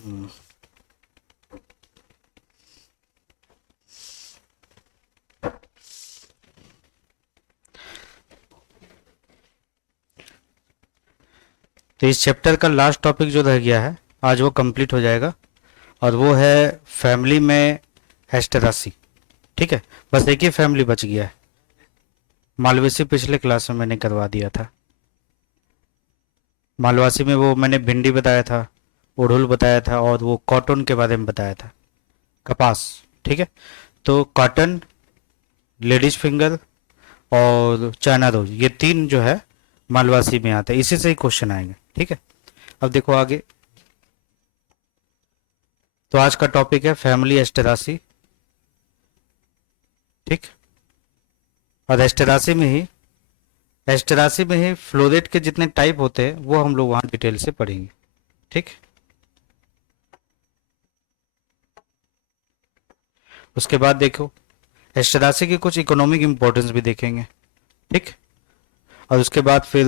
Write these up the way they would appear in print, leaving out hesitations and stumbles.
हम्म, तो इस चैप्टर का लास्ट टॉपिक जो रह गया है आज वो कंप्लीट हो जाएगा, और वो है फैमिली में एस्टेरासी। ठीक है, बस एक ही फैमिली बच गया है। मालवेसी पिछले क्लास में मैंने करवा दिया था। मालवासी में वो मैंने भिंडी बताया था, उड़हुल बताया था, और वो कॉटन के बारे में बताया था, कपास। ठीक है, तो कॉटन, लेडीज फिंगर और चाइना रोज, ये तीन जो है मालवासी में आते हैं, इसी से ही क्वेश्चन आएंगे। ठीक है, अब देखो आगे। तो आज का टॉपिक है फैमिली एस्टेरासी। ठीक, और एस्टेरासी में ही फ्लोरेट के जितने टाइप होते हैं वो हम लोग वहां डिटेल से पढ़ेंगे। ठीक, उसके बाद देखो एस्टेरासी की कुछ इकोनॉमिक इंपॉर्टेंस भी देखेंगे। ठीक, और उसके बाद फिर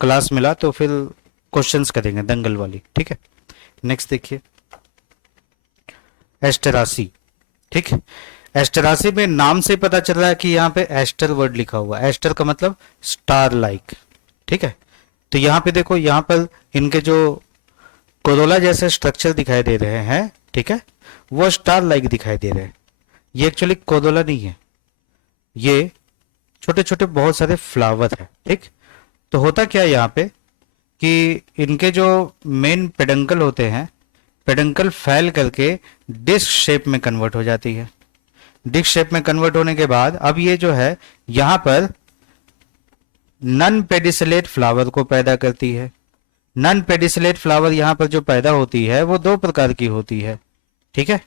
क्लास मिला तो फिर क्वेश्चंस करेंगे दंगल वाली। ठीक है, नेक्स्ट देखिए एस्टेरासी। ठीक, एस्टेरासी में नाम से पता चल रहा है कि यहाँ पे एस्टर वर्ड लिखा हुआ है। एस्टर का मतलब स्टार लाइक। ठीक है, तो यहाँ पे देखो, यहाँ पर इनके जो कोरोला जैसे स्ट्रक्चर दिखाई दे रहे हैं, ठीक है, वो स्टार लाइक दिखाई दे रहे हैं। ये एक्चुअली कोरोला नहीं है, ये छोटे छोटे बहुत सारे फ्लावर है। ठीक, तो होता क्या है यहाँ पे कि इनके जो मेन पेडंकल होते हैं, पेडंकल फैल करके डिस्क शेप में कन्वर्ट हो जाती है। डिस्क शेप में कन्वर्ट होने के बाद अब ये जो है यहां पर नन पेडिसलेट फ्लावर को पैदा करती है। नन पेडिसलेट फ्लावर यहां पर जो पैदा होती है वो दो प्रकार की होती है। ठीक है,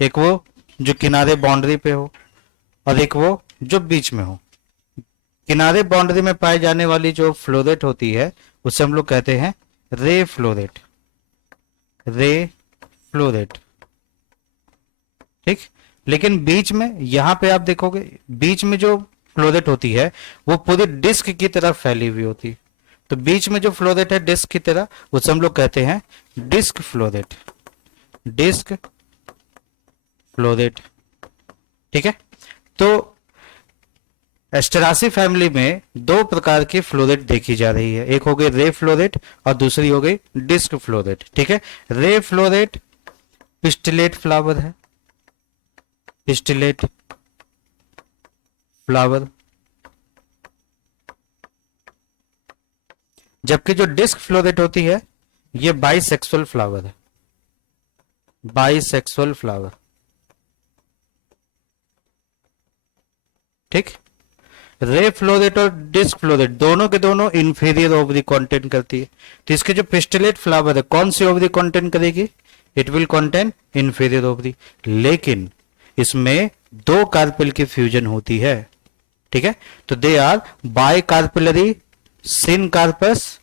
एक वो जो किनारे बाउंड्री पे हो, और एक वो जो बीच में हो। किनारे बाउंड्री में पाए जाने वाली जो फ्लोरेट होती है उसे हम लोग कहते हैं रे फ्लोरेट। रे फ्लोरेट। ठीक, लेकिन बीच में यहां पे आप देखोगे बीच में जो फ्लोरेट होती है वो पूरी डिस्क की तरह फैली हुई होती है। तो बीच में जो फ्लोरेट है डिस्क की तरह, उसे हम लोग कहते हैं डिस्क फ्लोरेट। Disc floret. ठीक है, तो एस्टेरासी फैमिली में दो प्रकार की फ्लोरेट देखी जा रही है, एक हो गई रे फ्लोरेट और दूसरी हो गई डिस्क फ्लोरेट। ठीक है, रे फ्लोरेट पिस्टिलेट फ्लावर है, पिस्टिलेट फ्लावर, जबकि जो डिस्क फ्लोरेट होती है ये बाइसेक्सुअल फ्लावर है। Bisexual flower. ठीक, रे फ्लोरेट और डिस्क फ्लोरेट दोनों के दोनों इंफीरियर ओवरी कंटेंट करती है। तो इसके जो पिस्टिलेट फ्लावर है कौन सी ओवरी कंटेंट करेगी? It will contain inferior ovary. लेकिन इसमें दो कार्पेल की फ्यूजन होती है। ठीक है, तो they are bicarpellary syncarpous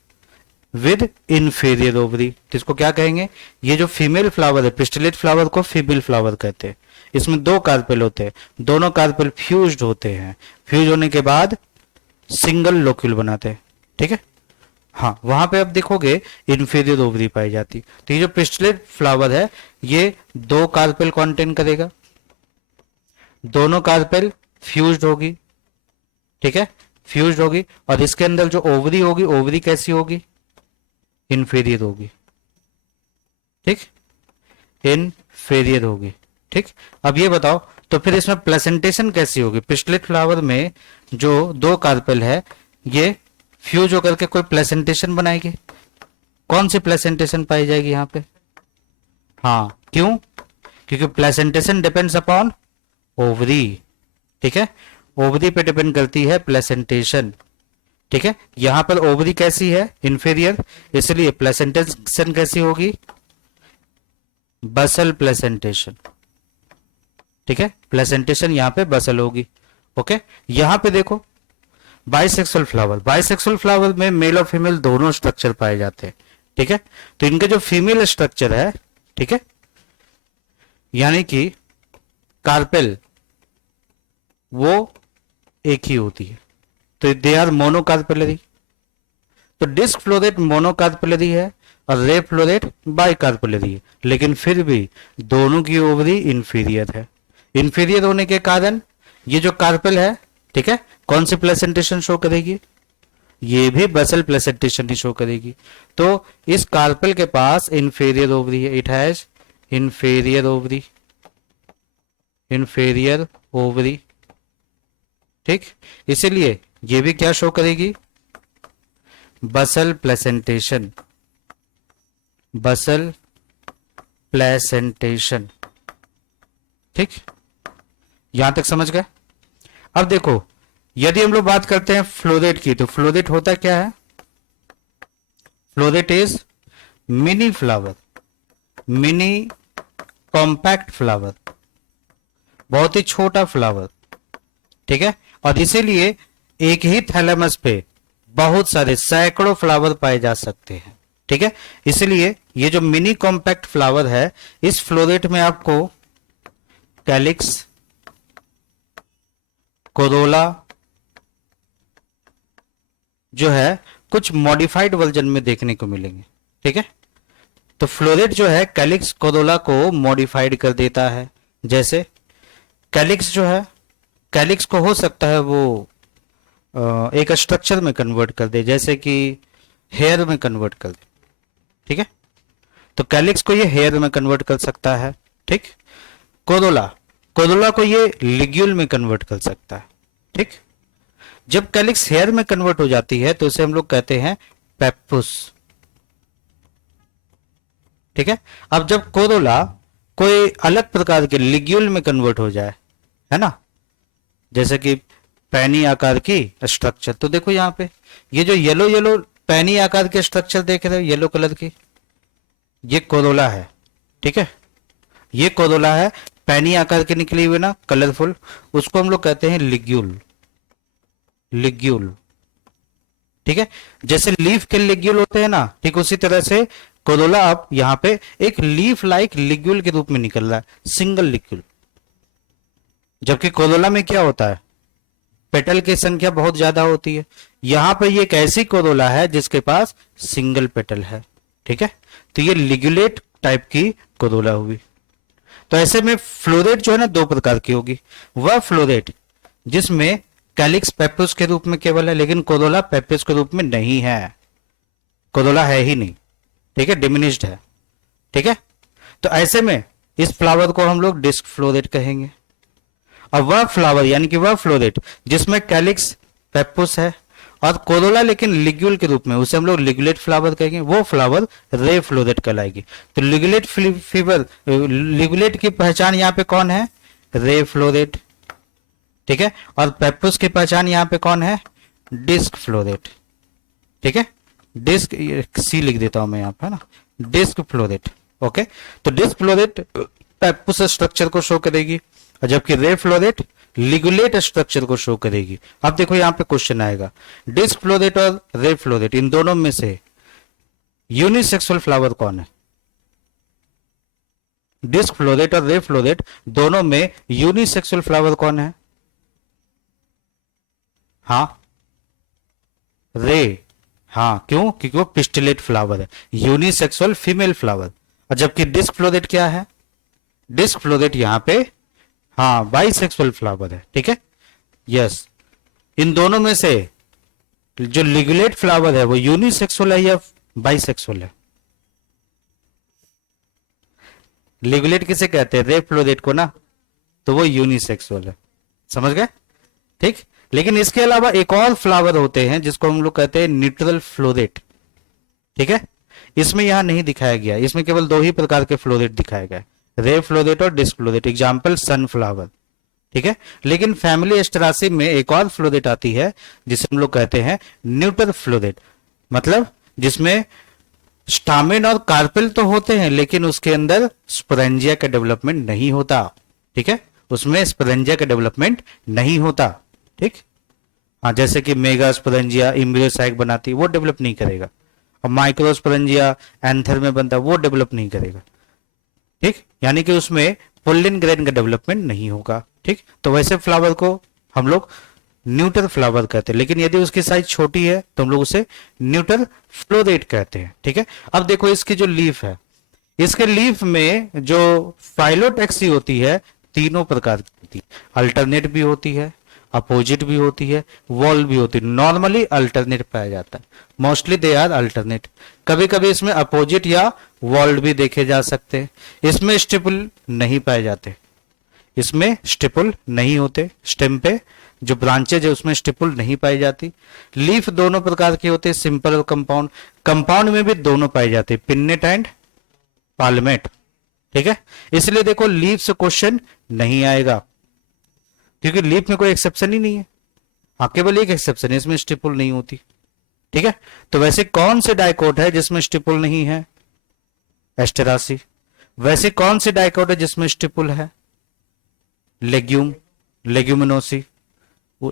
with inferior ovary. तो इसको क्या कहेंगे? ये जो फीमेल फ्लावर है पिस्टिलेट फ्लावर को फीमेल फ्लावर कहते हैं। इसमें दो कार्पेल होते हैं, दोनों कार्पेल फ्यूज्ड होते हैं। फ्यूज होने के बाद सिंगल लोक्यूल बनाते हैं। ठीक है, हाँ, वहां पे आप देखोगे इंफीरियर ओवरी पाई जाती। तो ये जो पिस्टिलेट फ्लावर है ये दो कार्पेल कंटेन करेगा, दोनों कार्पेल फ्यूज्ड होगी। ठीक है, फ्यूज्ड होगी, और इसके अंदर जो ओवरी होगी, ओवरी कैसी होगी? इंफीरियर होगी। ठीक, इंफीरियर होगी। ठीक, अब ये बताओ तो फिर इसमें प्लेसेंटेशन कैसी होगी? पिस्टिलेट फ्लावर में जो दो कार्पेल है ये फ्यूज होकर के कोई प्लेसेंटेशन बनाएगी। कौन सी प्लेसेंटेशन पाई जाएगी यहाँ पे? हाँ, क्यों? क्योंकि प्लेसेंटेशन डिपेंड्स अपॉन ओवरी। ठीक है, ओवरी पे डिपेंड करती है प्लेसेंटेशन। ठीक है, यहां पर ओवरी कैसी है? इंफीरियर, इसलिए प्लेसेंटेशन कैसी होगी? बसल प्लेसेंटेशन। ठीक है, प्लेसेंटेशन यहां पे बसल होगी। ओके, यहां पे देखो बाइसेक्सुअल फ्लावर, बाइसेक्सुअल फ्लावर में मेल और फीमेल दोनों स्ट्रक्चर पाए जाते हैं। ठीक है, तो इनके जो फीमेल स्ट्रक्चर है, ठीक है, यानी कि कार्पेल वो एक ही होती है, तो दे आर मोनोकार्पेलरी। तो डिस्क फ्लोरेट मोनोकार्पेलरी है और रे फ्लोरेट बाइकार्पेलरी है, लेकिन फिर भी दोनों की ओवरी इंफीरियर है। इंफीरियर होने के कारण ये जो कार्पेल है, ठीक है, कौन सी प्लेसेंटेशन शो करेगी, ये भी बेसल प्लेसेंटेशन ही शो करेगी। तो इस कार्पेल के पास इंफीरियर ओवरी है, it has inferior ovary, inferior ovary, ठीक। इसीलिए ये भी क्या शो करेगी, बसल प्लेसेंटेशन, बसल प्लेसेंटेशन, ठीक। यहां तक समझ गए। अब देखो, यदि हम लोग बात करते हैं फ्लोरेट की, तो फ्लोरेट होता क्या है, floret is mini flower, mini compact flower, बहुत ही छोटा फ्लावर, ठीक है। और इसीलिए एक ही थैलेमस पे बहुत सारे सैकड़ों फ्लावर पाए जा सकते हैं, ठीक है। इसलिए ये जो मिनी कॉम्पैक्ट फ्लावर है, इस फ्लोरेट में आपको कैलिक्स, कोरोला जो है कुछ मॉडिफाइड वर्जन में देखने को मिलेंगे, ठीक है। तो फ्लोरेट जो है कैलिक्स कोरोला को मॉडिफाइड कर देता है। जैसे कैलिक्स जो है, कैलिक्स को हो सकता है वो एक स्ट्रक्चर में कन्वर्ट कर दे, जैसे कि हेयर में कन्वर्ट कर दे, ठीक है। तो कैलिक्स को ये हेयर में कन्वर्ट कर सकता है, ठीक। कोरोला, कोरोला को ये लिग्यूल में कन्वर्ट कर सकता है, ठीक। जब कैलिक्स हेयर में कन्वर्ट हो जाती है तो उसे हम लोग कहते हैं पेप्पुस, ठीक है। अब जब कोरोला कोई अलग प्रकार के लिग्यूल में कन्वर्ट हो जाए, है ना, जैसे कि पैनी आकार की स्ट्रक्चर, तो देखो यहां पे ये जो येलो येलो पैनी आकार के स्ट्रक्चर देख रहे हो, येलो कलर की, ये कोरोला है, ठीक है। ये कोरोला है, पैनी आकार के निकली हुई ना, कलरफुल, उसको हम लोग कहते हैं लिग्यूल, लिग्यूल, ठीक है। जैसे लीफ के लिग्यूल होते हैं ना, ठीक उसी तरह से कोरोला अब यहां पे एक लीफ लाइक लिग्यूल के रूप में निकल रहा है, सिंगल लिग्यूल। जबकि कोरोला में क्या होता है, पेटल की संख्या बहुत ज्यादा होती है। यहां पर ये एक ऐसी कोरोला है जिसके पास सिंगल पेटल है, ठीक है। तो ये लिग्यूलेट टाइप की कोरोला हुई। तो ऐसे में फ्लोरेट जो है ना दो प्रकार की होगी, वह फ्लोरेट जिसमें कैलिक्स पेप्युस के रूप में केवल है, लेकिन कोरोला पेप्युस के रूप में नहीं है, कोरोला है ही नहीं, ठीक है, डिमिनिश्ड है, ठीक है। तो ऐसे में इस फ्लावर को हम लोग डिस्क फ्लोरेट कहेंगे। अब वह फ्लावर यानी कि वह फ्लोरेट जिसमें कैलिक्स पेप्युस है और कोरोला लेकिन लिग्यूल के रूप में, उसे हम लोग लिग्यूलेट फ्लावर कहेंगे, वो फ्लावर रे फ्लोरेट कहलाएगी। तो लिग्यूलेट फीवर, लिग्यूलेट की पहचान यहाँ पे कौन है, रे फ्लोरेट, ठीक है। और पेप्युस की पहचान यहाँ पे कौन है, डिस्क फ्लोरेट, ठीक है। डिस्क सी लिख देता हूं मैं यहाँ पे, है ना, डिस्क फ्लोरेट, ओके। तो डिस्क फ्लोरेट पेप्युस स्ट्रक्चर को शो करेगी, और जबकि रे फ्लोरेट लिगुलेट स्ट्रक्चर को शो करेगी। अब देखो यहां पे क्वेश्चन आएगा, डिस्क फ्लोरेट और रे फ्लोरेट इन दोनों में से यूनिसेक्सुअल फ्लावर कौन है, डिस्क फ्लोरेट और रे फ्लोरेट दोनों में यूनिसेक्सुअल फ्लावर कौन है, हाँ रे, हाँ क्यों, क्योंकि वो पिस्टिलेट फ्लावर है, यूनिसेक्सुअल फीमेल फ्लावर। और जबकि डिस्क फ्लोरेट क्या है, डिस्क फ्लोरेट यहां पे हाँ बाइसेक्सुअल फ्लावर है, ठीक है, यस। इन दोनों में से जो लिगुलेट फ्लावर है वो यूनिसेक्सुअल है या बाइसेक्सुअल है, लिगुलेट किसे कहते हैं, रे फ्लोरेट को ना, तो वो यूनिसेक्सुअल है, समझ गए, ठीक। लेकिन इसके अलावा एक और फ्लावर होते हैं जिसको हम लोग कहते हैं न्यूट्रल फ्लोरेट, ठीक है। इसमें यहां नहीं दिखाया गया, इसमें केवल दो ही प्रकार के फ्लोरेट दिखाए गए, रे फ्लोरेट और डिस्क फ्लोरेट, एग्जाम्पल सनफ्लावर, ठीक है। लेकिन फैमिली एस्टेरासी में एक और फ्लोरेट आती है जिसे हम लोग कहते हैं न्यूट्रल फ्लोरेट, मतलब जिसमें स्टामेन और कार्पेल तो होते हैं लेकिन उसके अंदर स्पोरेंजिया का डेवलपमेंट नहीं होता, ठीक है, उसमें स्पोरेंजिया का डेवलपमेंट नहीं होता, ठीक। हाँ, जैसे कि मेगा स्पोरेंजिया इम्ब्रियोसाइक बनाती है, वो डेवलप नहीं करेगा, और माइक्रोस्पोरेंजिया एंथर में बनता है, वो डेवलप नहीं करेगा, ठीक। यानी कि उसमें पोलिन ग्रेन का डेवलपमेंट नहीं होगा, ठीक। तो वैसे फ्लावर को हम लोग न्यूट्रल फ्लावर कहते हैं, लेकिन यदि उसकी साइज छोटी है तो हम लोग उसे न्यूट्रल फ्लोरेट कहते हैं। ठीक है, अब देखो इसकी जो लीफ है, इसके लीफ में जो फाइलोटैक्सी होती है तीनों प्रकार की होती है, अल्टरनेट भी होती है, अपोजिट भी होती है, वॉल भी होती है। नॉर्मली अल्टरनेट पाया जाता है, मोस्टली दे आर अल्टरनेट। कभी कभी इसमें अपोजिट या वॉल्ड भी देखे जा सकते हैं। इसमें स्टिपुल नहीं पाए जाते, इसमें स्टिपुल नहीं होते, स्टेम पे जो ब्रांचेज है उसमें स्टिपुल नहीं पाई जाती। लीफ दोनों प्रकार के होते हैं, सिंपल और कंपाउंड। कंपाउंड में भी दोनों पाए जाते हैं, पिन्नेट एंड पाल्मेट। ठीक है, इसलिए देखो लीफ से क्वेश्चन नहीं आएगा, क्योंकि लीफ में कोई एक्सेप्शन ही नहीं है। हाँ, केवल एक एक्सेप्शन है, इसमें स्टिपुल नहीं होती। ठीक है, तो वैसे कौन से डाइकोट है जिसमें स्टिपुल नहीं है? एस्टेरासी। वैसे कौन से डाइकोट है जिसमें स्टिपुल है? Legume, Leguminosae.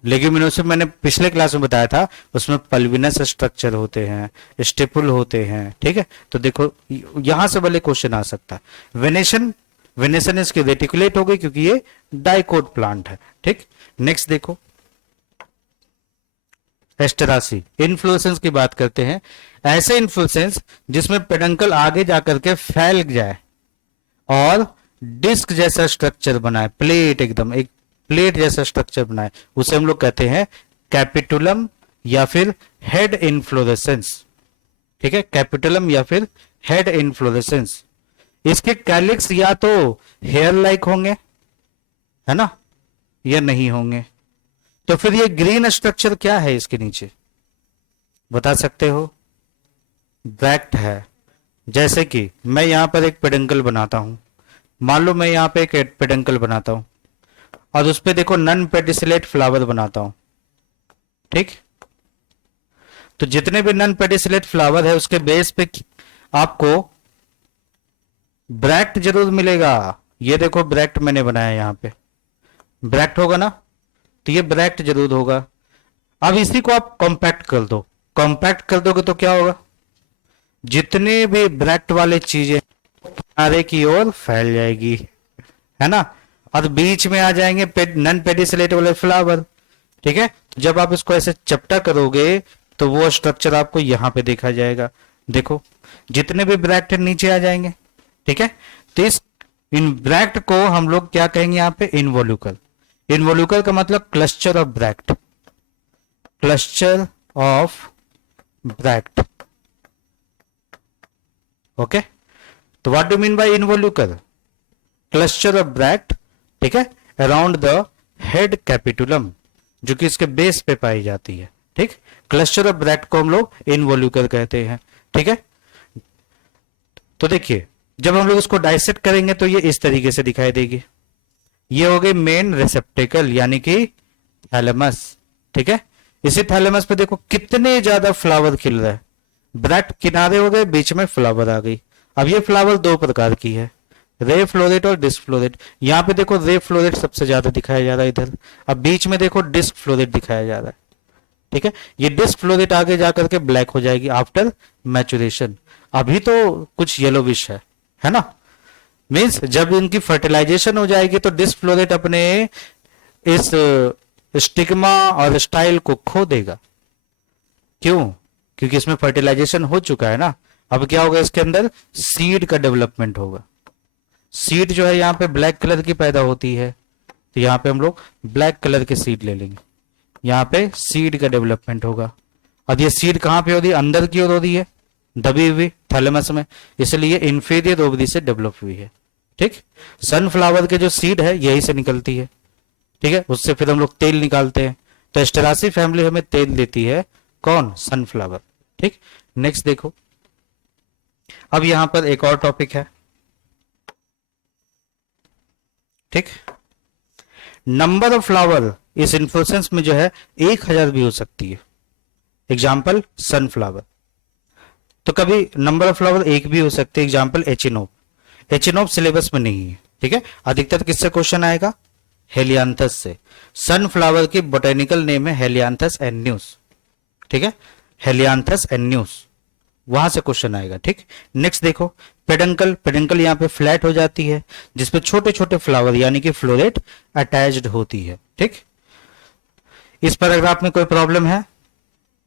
लेग्यूमिनोसी मैंने पिछले क्लास में बताया था, उसमें पल्विनस स्ट्रक्चर होते हैं, स्टिपुल होते हैं। ठीक है, तो देखो यहां से भले क्वेश्चन आ सकता है। वेनेशन, वेनेशन इसकी रेटिकुलेट हो गई क्योंकि ये डाइकोट प्लांट है। ठीक, नेक्स्ट देखो एस्टेरासी। इन्फ्लोरेसेंस की बात करते हैं, ऐसे इन्फ्लोरेसेंस जिसमें पेडंकल आगे जाकर के फैल जाए और डिस्क जैसा स्ट्रक्चर बनाए, प्लेट, एकदम एक प्लेट जैसा स्ट्रक्चर बनाए, उसे हम लोग कहते हैं कैपिटुलम या फिर हेड इन्फ्लोरेसेंस। ठीक है, कैपिटुलम या फिर हेड इन्फ्लोरेसेंस। इसके कैलिक्स या तो हेयर लाइक होंगे, है ना, या नहीं होंगे। तो फिर ये ग्रीन स्ट्रक्चर क्या है इसके नीचे, बता सकते हो? ब्रैक्ट है। जैसे कि मैं यहां पर एक पेडंकल बनाता हूं, मान लो मैं यहां पे एक पेडंकल बनाता हूं और उस पे देखो नन पेडिसिलेट फ्लावर बनाता हूं। ठीक, तो जितने भी नन पेडिसिलेट फ्लावर है उसके बेस पे आपको ब्रैक्ट जरूर मिलेगा। ये देखो ब्रैक्ट मैंने बनाया, यहां पे ब्रैक्ट होगा ना, तो ये ब्रैक्ट जरूर होगा। अब इसी को आप कॉम्पैक्ट कर दो, कॉम्पैक्ट कर दोगे तो क्या होगा? जितने भी ब्रैक्ट वाले चीजें किनारे की ओर फैल जाएगी, है ना, और बीच में आ जाएंगे नन पेडिसिलेट वाले फ्लावर। ठीक है, तो जब आप इसको ऐसे चपटा करोगे तो वो स्ट्रक्चर आपको यहां पे देखा जाएगा। देखो जितने भी ब्रैक्ट नीचे आ जाएंगे। ठीक है, तो इस इन ब्रैक्ट को हम लोग क्या कहेंगे यहां पे? इनवोल्यूकल। इनवोल्यूकल का मतलब cluster of bract, cluster of bract. Okay, तो what do mean by involucel? Cluster of bract, ठीक है, अराउंड द हेड कैपिटुलम, जो कि इसके बेस पे पाई जाती है। ठीक, क्लस्टर ऑफ ब्रैक्ट को हम लोग इनवोल्यूकल कहते हैं। ठीक है, तो देखिए जब हम लोग इसको डाइसेक्ट करेंगे तो ये इस तरीके से दिखाई देगी। ये हो गई मेन रिसेप्टेकल यानी कि थैलेमस। ठीक है, इसी थैलेमस पे देखो कितने ज्यादा फ्लावर खिल रहा है। ब्रैक्ट किनारे हो गए, बीच में फ्लावर आ गई। अब ये फ्लावर दो प्रकार की है, रे फ्लोरेट और डिस्क फ्लोरेट। यहाँ पे देखो रे फ्लोरेट सबसे ज्यादा दिखाया जा रहा है इधर, अब बीच में देखो डिस्क फ्लोरेट दिखाया जा रहा है। ठीक है, ये डिस्क फ्लोरेट आगे जाकर के ब्लैक हो जाएगी आफ्टर मैचुरेशन। अभी तो कुछ येलोविश है ना, मीन्स जब इनकी फर्टिलाइजेशन हो जाएगी तो डिस्क फ्लोरेट अपने इस स्टिग्मा और स्टाइल को खो देगा। क्यों? क्योंकि इसमें फर्टिलाइजेशन हो चुका है ना। अब क्या होगा, इसके अंदर सीड का डेवलपमेंट होगा। सीड जो है यहाँ पे ब्लैक कलर की पैदा होती है, तो यहाँ पे हम लोग ब्लैक कलर के सीड ले लेंगे। यहाँ पे सीड का डेवलपमेंट होगा। अब ये सीड कहाँ पे हो रही है? अंदर की ओर हो रही है, दबी हुई थैलेमस में, इसलिए इंफीरियर ओवरी से डेवलप हुई है। ठीक, सनफ्लावर के जो सीड है यही से निकलती है। ठीक है, उससे फिर हम लोग तेल निकालते हैं, तो एस्टेरासी फैमिली हमें तेल देती है। कौन? सनफ्लावर। ठीक, नेक्स्ट देखो, अब यहां पर एक और टॉपिक है। ठीक, नंबर ऑफ फ्लावर इस इन्फ्लोरेसेंस में जो है 1000 भी हो सकती है। Example sunflower. तो कभी नंबर ऑफ फ्लावर एक भी हो सकते हैं, एग्जाम्पल एचिनोप। एचिनोप सिलेबस में नहीं है। ठीक है, अधिकतर किससे क्वेश्चन आएगा? हेलियांथस से। सनफ्लावर की बोटेनिकल नेम है हेलियांथस एन्यूस। ठीक है, हेलियांथस एन्यूस, वहां से क्वेश्चन आएगा। ठीक, नेक्स्ट देखो पेडंकल। पेडंकल यहाँ पे फ्लैट हो जाती है, जिसपे छोटे छोटे फ्लावर यानी कि फ्लोरेट अटैच्ड होती है। ठीक, इस पैराग्राफ में कोई प्रॉब्लम है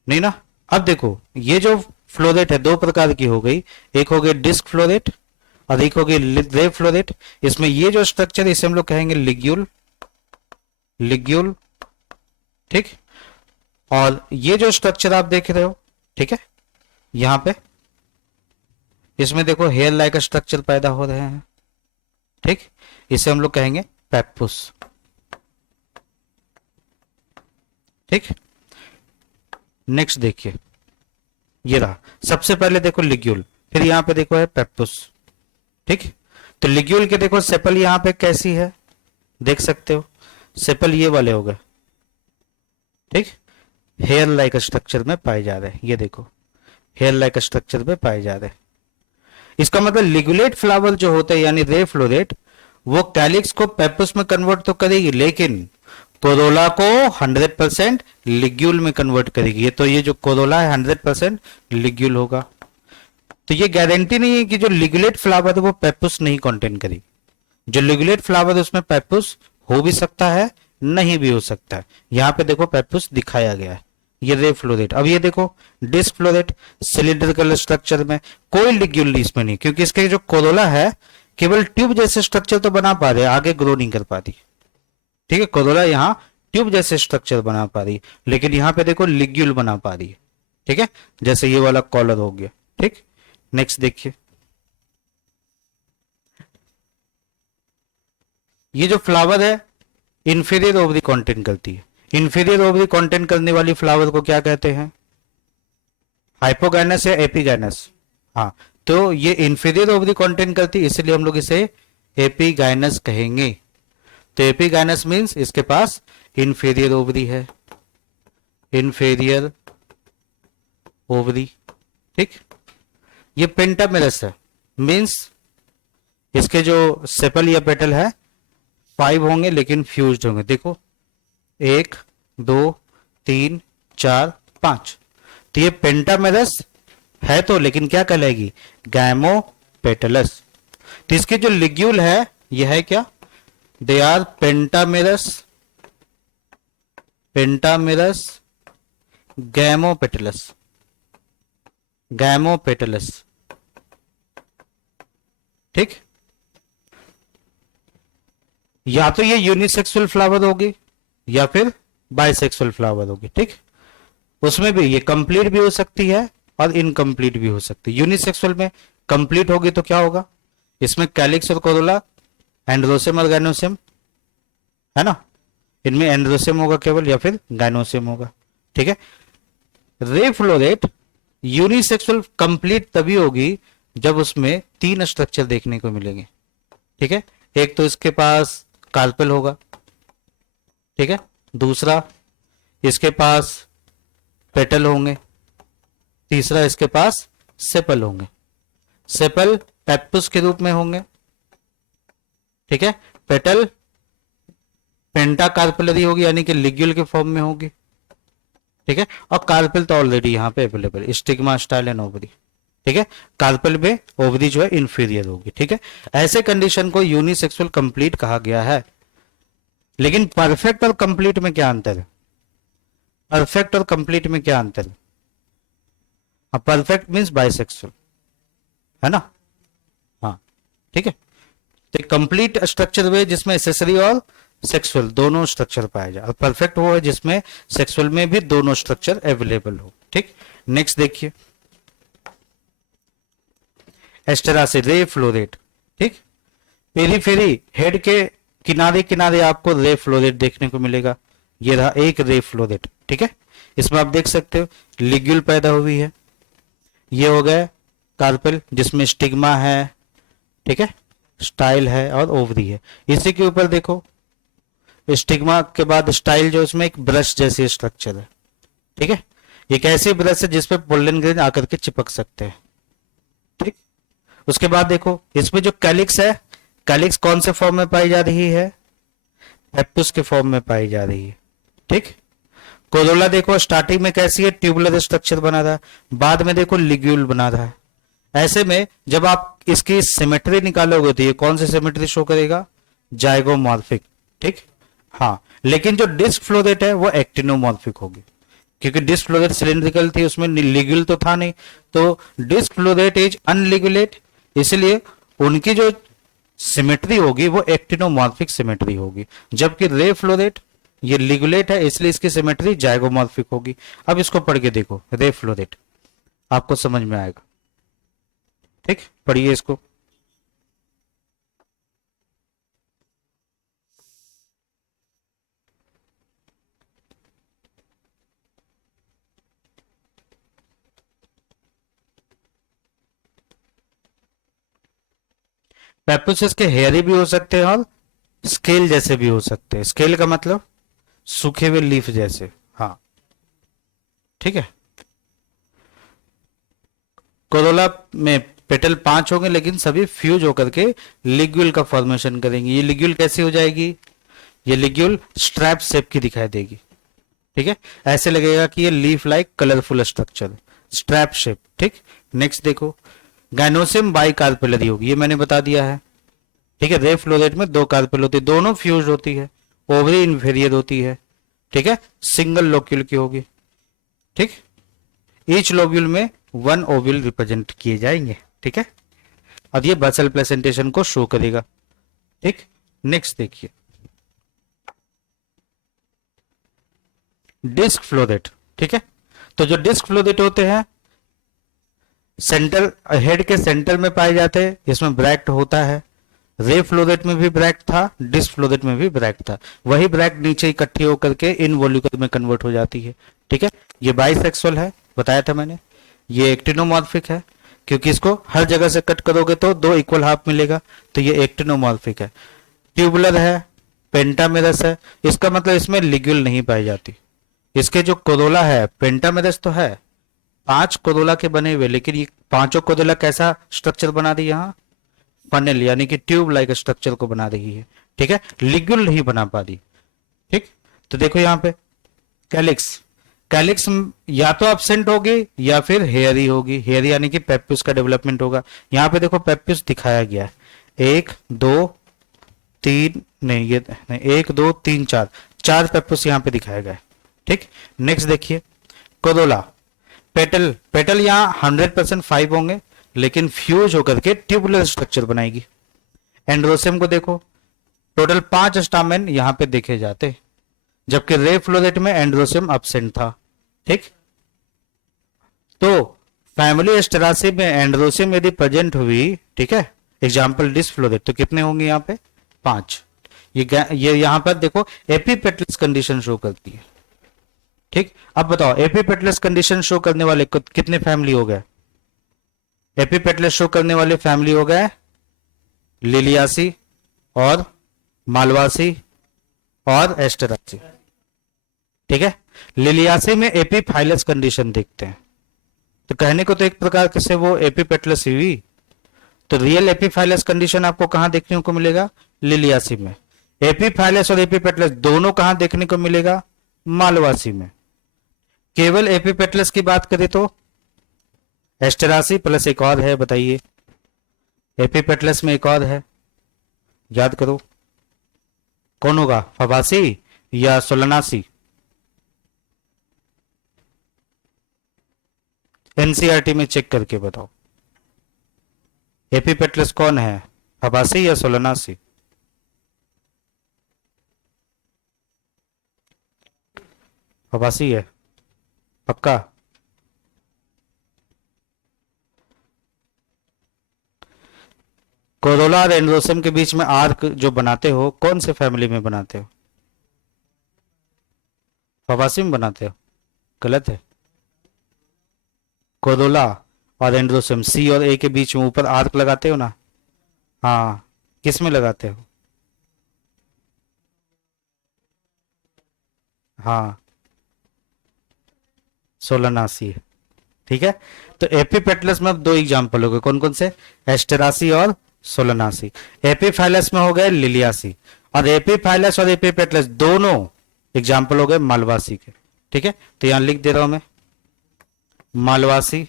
नहीं ना। अब देखो ये जो फ्लो रेट है दो प्रकार की हो गई, एक हो गई डिस्क फ्लो रेट और एक हो गई रे फ्लो रेट। इसमें ये जो स्ट्रक्चर है इसे हम लोग कहेंगे लिग्यूल, लिग्यूल, ठीक। और ये जो स्ट्रक्चर आप देख रहे हो, ठीक है, यहां पे इसमें देखो हेयर लाइक स्ट्रक्चर पैदा हो रहे हैं, ठीक, इसे हम लोग कहेंगे पेप्पुस, ठीक। नेक्स्ट देखिए ये रहा, सबसे पहले देखो लिग्यूल, फिर यहां पे देखो है पेप्पुस, ठीक। तो लिग्यूल के देखो सेपल यहां पे कैसी है देख सकते हो, सेपल ये वाले हो गए, ठीक, हेयर लाइक स्ट्रक्चर में पाए जा रहे हैं, ये देखो हेयर लाइक स्ट्रक्चर में पाए जा रहे हैं। इसका मतलब लिगुलेट फ्लावर जो होते हैं यानी रे फ्लोरेट वो कैलिक्स को पेप्पुस में कन्वर्ट तो करेगी लेकिन कोरोला को 100% लिग्यूल में कन्वर्ट करेगी। तो ये जो कोरोला है 100% लिग्यूल होगा। तो ये गारंटी नहीं है कि जो लिगुलेट फ्लावर है वो पेप्पुस नहीं कंटेन करेगी। जो लिगुलेट फ्लावर है उसमें पेप्पुस हो भी सकता है, नहीं भी हो सकता है। यहां पे देखो पेप्पुस दिखाया गया है, ये रे फ्लोरेट। अब ये देखो डिस्क फ्लोरेट, सिलिंड्रिकल स्ट्रक्चर में कोई लिग्यूल इसमें नहीं, क्योंकि इसके जो कोरोला है केवल ट्यूब जैसे स्ट्रक्चर तो बना पा रहे, आगे ग्रो नहीं कर पाती, ठीक है। कोरोला यहाँ ट्यूब जैसे स्ट्रक्चर बना पा रही, लेकिन यहाँ पे देखो लिग्यूल बना पा रही है, ठीक है, जैसे ये वाला कॉलर हो गया, ठीक। नेक्स्ट देखिए, ये जो फ्लावर है इंफीरियर ओवरी कंटेन करती है। इंफीरियर ओवरी कंटेन करने वाली फ्लावर को क्या कहते हैं, हाइपोगाइनस या एपिगाइनस। हाँ, तो ये इंफीरियर ओवरी कंटेन करती है इसलिए हम लोग इसे एपिगाइनस कहेंगे। तो एपिगाइनस मींस इसके पास इंफीरियर ओवरी है, इंफीरियर ओवरी, ठीक। ये पेंटामेरस है, मींस इसके जो सेपल या पेटल है 5 होंगे लेकिन फ्यूज्ड होंगे। देखो 1 2 3 4 5, तो ये पेंटामेरस है तो, लेकिन क्या कहलाएगी, गैमोपेटलस। तो इसके जो लिग्यूल है यह है क्या, they are pentamerous, pentamerous gamopetalous, gamopetalous, ठीक। या तो ये यूनिसेक्सुअल फ्लावर होगी या फिर बाइसेक्सुअल फ्लावर होगी, ठीक। उसमें भी ये कंप्लीट भी हो सकती है और इनकम्प्लीट भी हो सकती है। यूनिसेक्सुअल में कंप्लीट होगी तो क्या होगा, इसमें कैलिक्स और कोरोला, एंड्रोसेम और गाइनोसेम है ना, इनमें एंड्रोसेम होगा केवल या फिर गाइनोसेम होगा, ठीक है। रे फ्लोरेट यूनिसेक्सुअल कंप्लीट तभी होगी जब उसमें 3 स्ट्रक्चर देखने को मिलेंगे, ठीक है। एक तो इसके पास कार्पेल होगा, ठीक है, दूसरा इसके पास पेटल होंगे, तीसरा इसके पास सेपल होंगे। सेपल पेप्पुस के रूप में होंगे, ठीक है, पेटल पेंटाकार्पेलरी होगी यानी कि लिग्यूल के फॉर्म में होगी, ठीक है। और कार्पेल तो ऑलरेडी यहां पे available, stigma, style and ovary, ठीक है। कार्पेल में ओवरी जो है इंफीरियर होगी, ठीक है। ऐसे कंडीशन को यूनिसेक्सुअल कंप्लीट कहा गया है। लेकिन परफेक्ट और कंप्लीट में क्या अंतर है, परफेक्ट और कंप्लीट में क्या अंतर है, परफेक्ट मीन्स बाइसेक्सुअल है ना, हाँ, ठीक है। तो कंप्लीट स्ट्रक्चर वे जिसमें एसेसरी और सेक्सुअल दोनों स्ट्रक्चर पाए जाए, और परफेक्ट वो है जिसमें सेक्सुअल में भी दोनों स्ट्रक्चर अवेलेबल हो, ठीक। नेक्स्ट देखिए, एस्टेरासी रे फ्लोरेट, ठीक। पेरीफेरी हेड के किनारे किनारे आपको रे फ्लोरेट देखने को मिलेगा। ये रहा एक रे फ्लोरेट, ठीक है। इसमें आप देख सकते हो लिग्यूल पैदा हुई है, ये हो गए कार्पेल जिसमें स्टिग्मा है, ठीक है, स्टाइल है और ओवरी है। इसी के ऊपर देखो स्टिग्मा के बाद स्टाइल जो इसमें एक ब्रश जैसी स्ट्रक्चर है, ठीक है। एक ऐसी ब्रश है जिसपे पोलन ग्रेन आकर के चिपक सकते हैं, ठीक। उसके बाद देखो इसमें जो कैलिक्स है, कैलिक्स कौन से फॉर्म में पाई जा रही है, पेप्पुस के फॉर्म में पाई जा रही है, ठीक। कोरोला देखो स्टार्टिंग में कैसी है, ट्यूबुलर स्ट्रक्चर बना रहा है, बाद में देखो लिग्यूल बना रहा है। ऐसे में जब आप इसकी सिमेट्री निकालोगे तो ये कौन सी सिमेट्री शो करेगा, जाइगोमॉर्फिक, ठीक। हाँ, लेकिन जो डिस्क फ्लोरेट है वो एक्टिनोमॉर्फिक होगी, क्योंकि डिस्क फ्लोरेट सिलिंड्रिकल थी, उसमें लिग्यूल तो था नहीं, तो डिस्क फ्लोरेट इज अनलिग्यूलेट, इसलिए उनकी जो सिमेट्री होगी वो एक्टिनोमॉर्फिक सिमेट्री होगी। जबकि रे फ्लोरेट ये लिगुलेट है, इसलिए इसकी सिमेट्री जाइगोमॉर्फिक होगी। अब इसको पढ़ के देखो, रे फ्लोरेट आपको समझ में आएगा। ठीक, पढ़िए इसको। पेप्यूसिस के हेयरी भी हो सकते हैं और स्केल जैसे भी हो सकते हैं। स्केल का मतलब सूखे हुए लीफ जैसे। हाँ, ठीक है। कोरोला में पेटल 5 होंगे, लेकिन सभी फ्यूज होकर के लिग्यूल का फॉर्मेशन करेंगे। ये लिग्यूल कैसी हो जाएगी? ये लिग्यूल स्ट्रैप शेप की दिखाई देगी। ठीक है, ऐसे लगेगा कि ये leaf like colourful structure, strap shape. ठीक, नेक्स्ट देखो, गाइनोसियम बाई कार्पेलरी होगी, ये मैंने बता दिया है। ठीक है, रे फ्लोरेट में 2 कार्पेल होती है, दोनों फ्यूज होती है, ओवरी इंफेरियर होती है। ठीक है, सिंगल लोक्यूल की होगी। ठीक, ईच लोब्यूल में 1 ओव्यूल रिप्रेजेंट किए जाएंगे। ठीक है, अब ये बसल प्रेजेंटेशन को शो करेगा। ठीक, नेक्स्ट देखिए, डिस्क फ्लोरेट। ठीक है, तो जो डिस्क फ्लोरेट होते हैं सेंटर, हेड के सेंटर में पाए जाते हैं, इसमें ब्रैक्ट होता है। रे फ्लोरेट में भी ब्रैक्ट था, डिस्क फ्लोरेट में भी ब्रैक्ट था, वही ब्रैक्ट नीचे इकट्ठी होकर के इन वॉल्यूकल में कन्वर्ट हो जाती है। ठीक है, ये बाइसेक्सुअल है, बताया था मैंने। ये एक्टिनोमॉर्फिक है, क्योंकि इसको हर जगह से कट करोगे तो 2 इक्वल हाफ मिलेगा, तो ये एक्टिनोमॉर्फिक है। ट्यूबुलर है, पेंटामेरस है, इसका मतलब इसमें लिग्यूल नहीं पाई जाती। इसके जो कोरोला है, पेंटामेरस तो है, 5 कोरोला के बने हुए, लेकिन ये पांचों कोरोला कैसा स्ट्रक्चर बना दी यहाँ? फनेल, यानी कि ट्यूब लाइक स्ट्रक्चर को बना रही है। ठीक है, लिग्यूल नहीं बना पा रही। ठीक, तो देखो यहाँ पे कैलिक्स, कैलिक्स या तो एब्सेंट होगी या फिर हेयरी होगी। हेयरी यानी कि पेप्यूस का डेवलपमेंट होगा। यहाँ पे देखो पेप्यूस दिखाया गया है, 1 2 3, नहीं ये नहीं, 1 2 3 4, 4 पेप्यूस यहाँ पे दिखाया गया है। ठीक, नेक्स्ट देखिए, कोरोला, पेटल, पेटल यहाँ 100% 5 होंगे, लेकिन फ्यूज होकर के ट्यूबुलर स्ट्रक्चर बनाएगी। एंड्रोसियम को देखो, टोटल 5 स्टामेन यहां पे देखे जाते, जबकि रे फ्लोरेट में एंड्रोसियम एब्सेंट था। ठीक, तो फैमिली एस्टेरासी में एंड्रोसियम यदि प्रेजेंट हुई, ठीक है, एग्जाम्पल डिस्क फ्लोरेट, तो कितने होंगे यहाँ पे? 5। ये यहां पर देखो एपीपेटलस कंडीशन शो करती है। ठीक, अब बताओ एपीपेटलस कंडीशन शो करने वाले कितने फैमिली हो गए? एपीपेटलस शो करने वाले फैमिली हो गए लिलियासी और मालवासी और एस्टेरासी। ठीक है, लिलियासी में एपीफाइलस कंडीशन देखते हैं, तो कहने को तो एक प्रकार से वो एपीपेटलस हुई, तो रियल एपीफाइलस कंडीशन आपको कहां देखने को मिलेगा? लिलियासी में। एपीफाइलस और एपीपेटलस दोनों कहां देखने को मिलेगा? मालवासी में। केवल एपीपेटलस की बात करें तो एस्टेरासी प्लस एक और है, बताइए एपीपेटलस में एक और है, याद करो कौन होगा? फबासी या सोलनासी? एनसीईआरटी में चेक करके बताओ, एपीपेटलस कौन है, फबासी या सोलनासी? फबासी है पक्का? कोरोला और एंड्रोसियम के बीच में आर्क जो बनाते हो, कौन से फैमिली में बनाते हो? फबासी में बनाते हो? गलत है। कोरोला और एंड्रोसियम, सी और ए के बीच में ऊपर आर्क लगाते हो ना? हाँ, किस में लगाते हो? हाँ, सोलनासी है। ठीक है, तो एपीपेटलस में अब 2 एग्जाम्पल हो गए, कौन कौन से? एस्टेरासी और सोलनासी। एपीफाइलस में हो गए लिलियासी, और एपीफाइलस और एपीपेटलस दोनों एग्जाम्पल हो गए मालवासी के। ठीक है, तो यहां लिख दे रहा हूं मैं, मालवासी,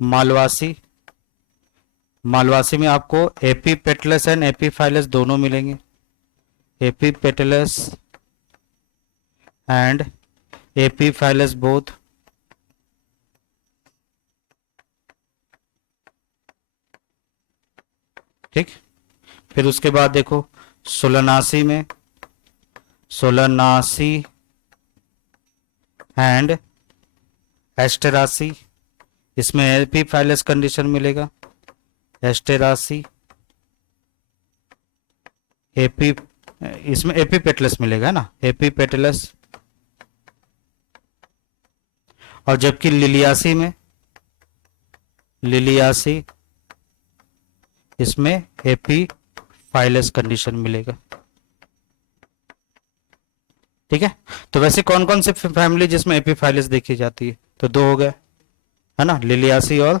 मालवासी, मालवासी में आपको एपीपेटलस एंड एपीफाइलस दोनों मिलेंगे। एपीपेटलस एंड एपीफाइलस बोथ ठीक। फिर उसके बाद देखो सोलनासी में सोलनासी एंड एस्टेरासी, इसमें एपीफाइलस कंडीशन मिलेगा। एस्टेरासी एपी, इसमें एपीपेटलस मिलेगा ना, एपीपेटलस। और जबकि लिलियासी में, लिलियासी इसमें एपीफाइलस कंडीशन मिलेगा। ठीक है। तो वैसे कौन कौन से फैमिली जिसमें एपीफाइलस देखी जाती है, तो दो हो गए, है ना, लिलियासी और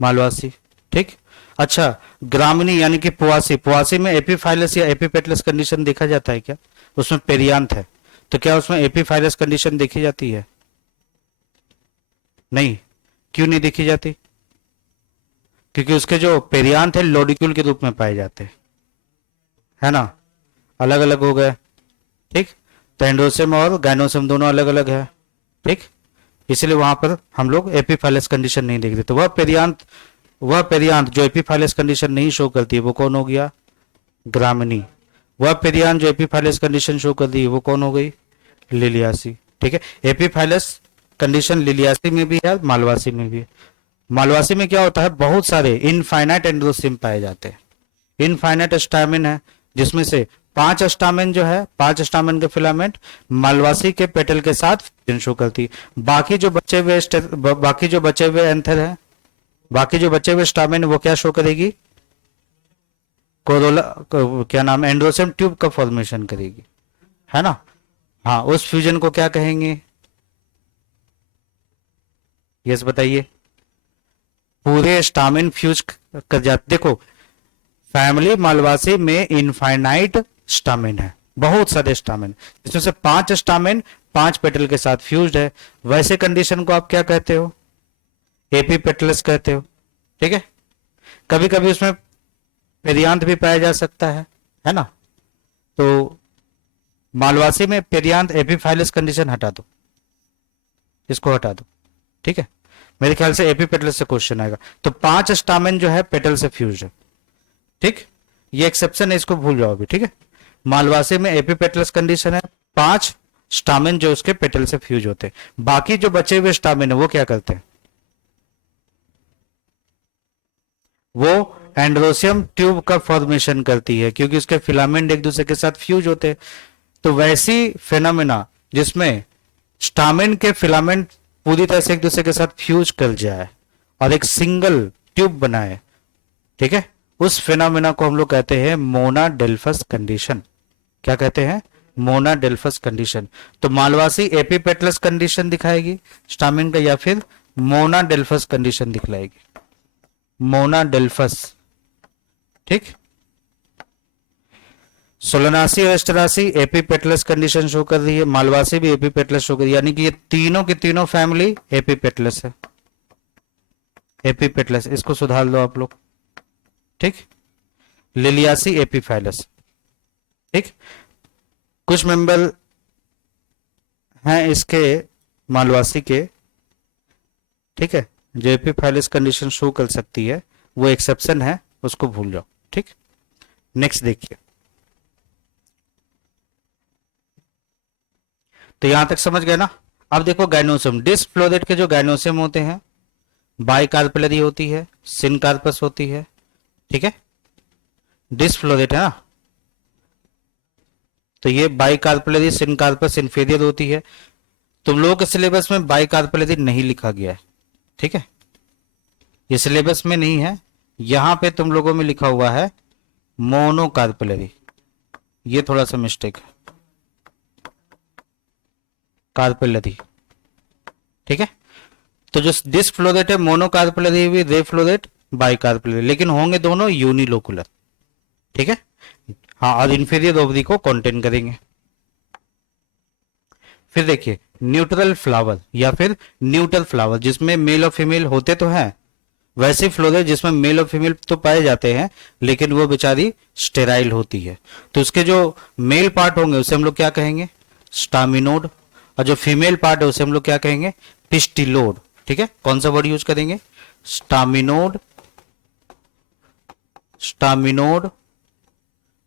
मालवासी। ठीक। अच्छा, ग्रामिनी यानी कि पुआसी, पुआसी में एपीफाइलस या एपीपेटलस कंडीशन देखा जाता है क्या? उसमें पेरियांथ है, तो क्या उसमें एपीफाइलस कंडीशन देखी जाती है? नहीं। क्यों नहीं देखी जाती? क्योंकि उसके जो पेरियांथ है लोडिक्यूल के रूप में पाए जाते हैं, है ना, अलग अलग हो गए। ठीक। तो एंडोसम और गाइनोसम दोनों अलग अलग है। ठीक। इसलिए वहां पर हम लोग एपीफाइलस कंडीशन नहीं देखते। तो वह पेरियांथ जो एपीफाइलस कंडीशन नहीं शो करती है वो कौन हो गया? ग्रामिनी। वह पेरियांथ जो एपीफाइलस कंडीशन शो करती है वो कौन हो गई? लिलियासी। ठीक है। एपीफाइलस कंडीशन लिलियासी में भी है, मालवासी में भी है। मालवासी में क्या होता है, बहुत सारे इनफाइनाइट एंडोसिम पाए जाते हैं। इनफाइनाइट स्टामिन है, जिसमें से 5 स्टामिन जो है, 5 स्टामिन के फिलामेंट मालवासी के पेटल के साथ फ्यूजन शो करती है। बाकी जो बचे हुए एंथर है, बाकी जो बचे हुए स्टामिन वो क्या शो करेगी? कोरोला, क्या नाम, एंडोसिम ट्यूब का फॉर्मेशन करेगी, है ना। हाँ, उस फ्यूजन को क्या कहेंगे? यस बताइए। पूरे स्टामिन फ्यूज कर जाते। देखो, फैमिली मालवासी में इनफाइनाइट स्टामिन है, बहुत सारे स्टामिन, इसमें से 5 स्टामिन 5 पेटल के साथ फ्यूज्ड है। वैसे कंडीशन को आप क्या कहते हो? एपीपेटलस कहते हो। ठीक है। कभी कभी उसमें पेरियांथ भी पाया जा सकता है ना। तो मालवासी में पेरियांथ एपीफाइलस कंडीशन हटा दो, इसको हटा दो। ठीक है। मेरे ख्याल से एपीपेटलस से क्वेश्चन आएगा। तो 5 स्टामिन जो है पेटल से फ्यूज है। ठीक। ये एक्सेप्शन है, इसको भूल जाओ अभी। ठीक है। मालवासी में एपीपेटलस कंडीशन है, 5 स्टामिन जो उसके पेटल से फ्यूज होते हैं। बाकी जो बचे हुए स्टामिन है वो क्या करते हैं? वो एंड्रोसियम ट्यूब का फॉर्मेशन करती है, क्योंकि उसके फिलामेंट एक दूसरे के साथ फ्यूज होते हैं। तो वैसी फेनोमेना जिसमें स्टामिन के फिलामेंट पूरी तरह से एक दूसरे के साथ फ्यूज कर जाए और एक सिंगल ट्यूब बनाए, ठीक है, उस फिनोमेना को हम लोग कहते हैं मोनाडेल्फस कंडीशन। क्या कहते हैं? मोनाडेल्फस कंडीशन। तो मालवासी एपीपेटलस कंडीशन दिखाएगी स्टामिन का, या फिर मोनाडेल्फस कंडीशन दिखलाएगी? मोनाडेल्फस। ठीक। सोलनासी और एस्टरासी एपीपेटलस कंडीशन शो कर रही है, मालवासी भी एपीपेटलस शो कर रही है, यानी कि ये तीनों की तीनों फैमिली एपीपेटलस है। एपीपेटलस, इसको सुधार लो आप लोग। ठीक। Liliaceae epiphyllous. ठीक। कुछ मेंबर हैं इसके मालवासी के, ठीक है, जो एपीफाइलस कंडीशन शो कर सकती है, वो एक्सेप्शन है, उसको भूल जाओ। ठीक। नेक्स्ट देखिए। तो यहां तक समझ गए ना। अब देखो गाइनोसम, डिस्क फ्लोरेट के जो गाइनोसम होते हैं, बाइकार्पेलरी होती है, सिनकार्पस होती है। ठीक है। डिस्क फ्लोरेट है ना, तो ये बाइकार्पेलरी, सिनकार्पस इंफीरियर होती है। तुम लोगों के सिलेबस में बाइकार्पेलरी नहीं लिखा गया है। ठीक है। ये सिलेबस में नहीं है, यहां पे तुम लोगों में लिखा हुआ है मोनोकार्पेलरी। ये थोड़ा सा मिस्टेक है, कार्पेलरी। ठीक है। तो जो डिस्क फ्लोरेट है मोनोकार्पेलरी भी, रे फ्लोरेट बाइकार्पेलरी, लेकिन होंगे दोनों यूनिलोकुलर। ठीक है। हाँ, और इंफीरियर ओवरी को कंटेन करेंगे। फिर देखिए न्यूट्रल फ्लावर या फिर न्यूट्रल फ्लावर, जिसमें मेल और फीमेल होते तो हैं, वैसे फ्लोरेट जिसमें मेल और फीमेल तो पाए जाते हैं लेकिन वो बेचारी स्टेराइल होती है। तो उसके जो मेल पार्ट होंगे उसे हम लोग क्या कहेंगे, स्टामिनोड, और जो फीमेल पार्ट है उसे हम लोग क्या कहेंगे, पिस्टिलोड। ठीक है, कौन सा वर्ड यूज करेंगे, स्टामिनोड, स्टामिनोड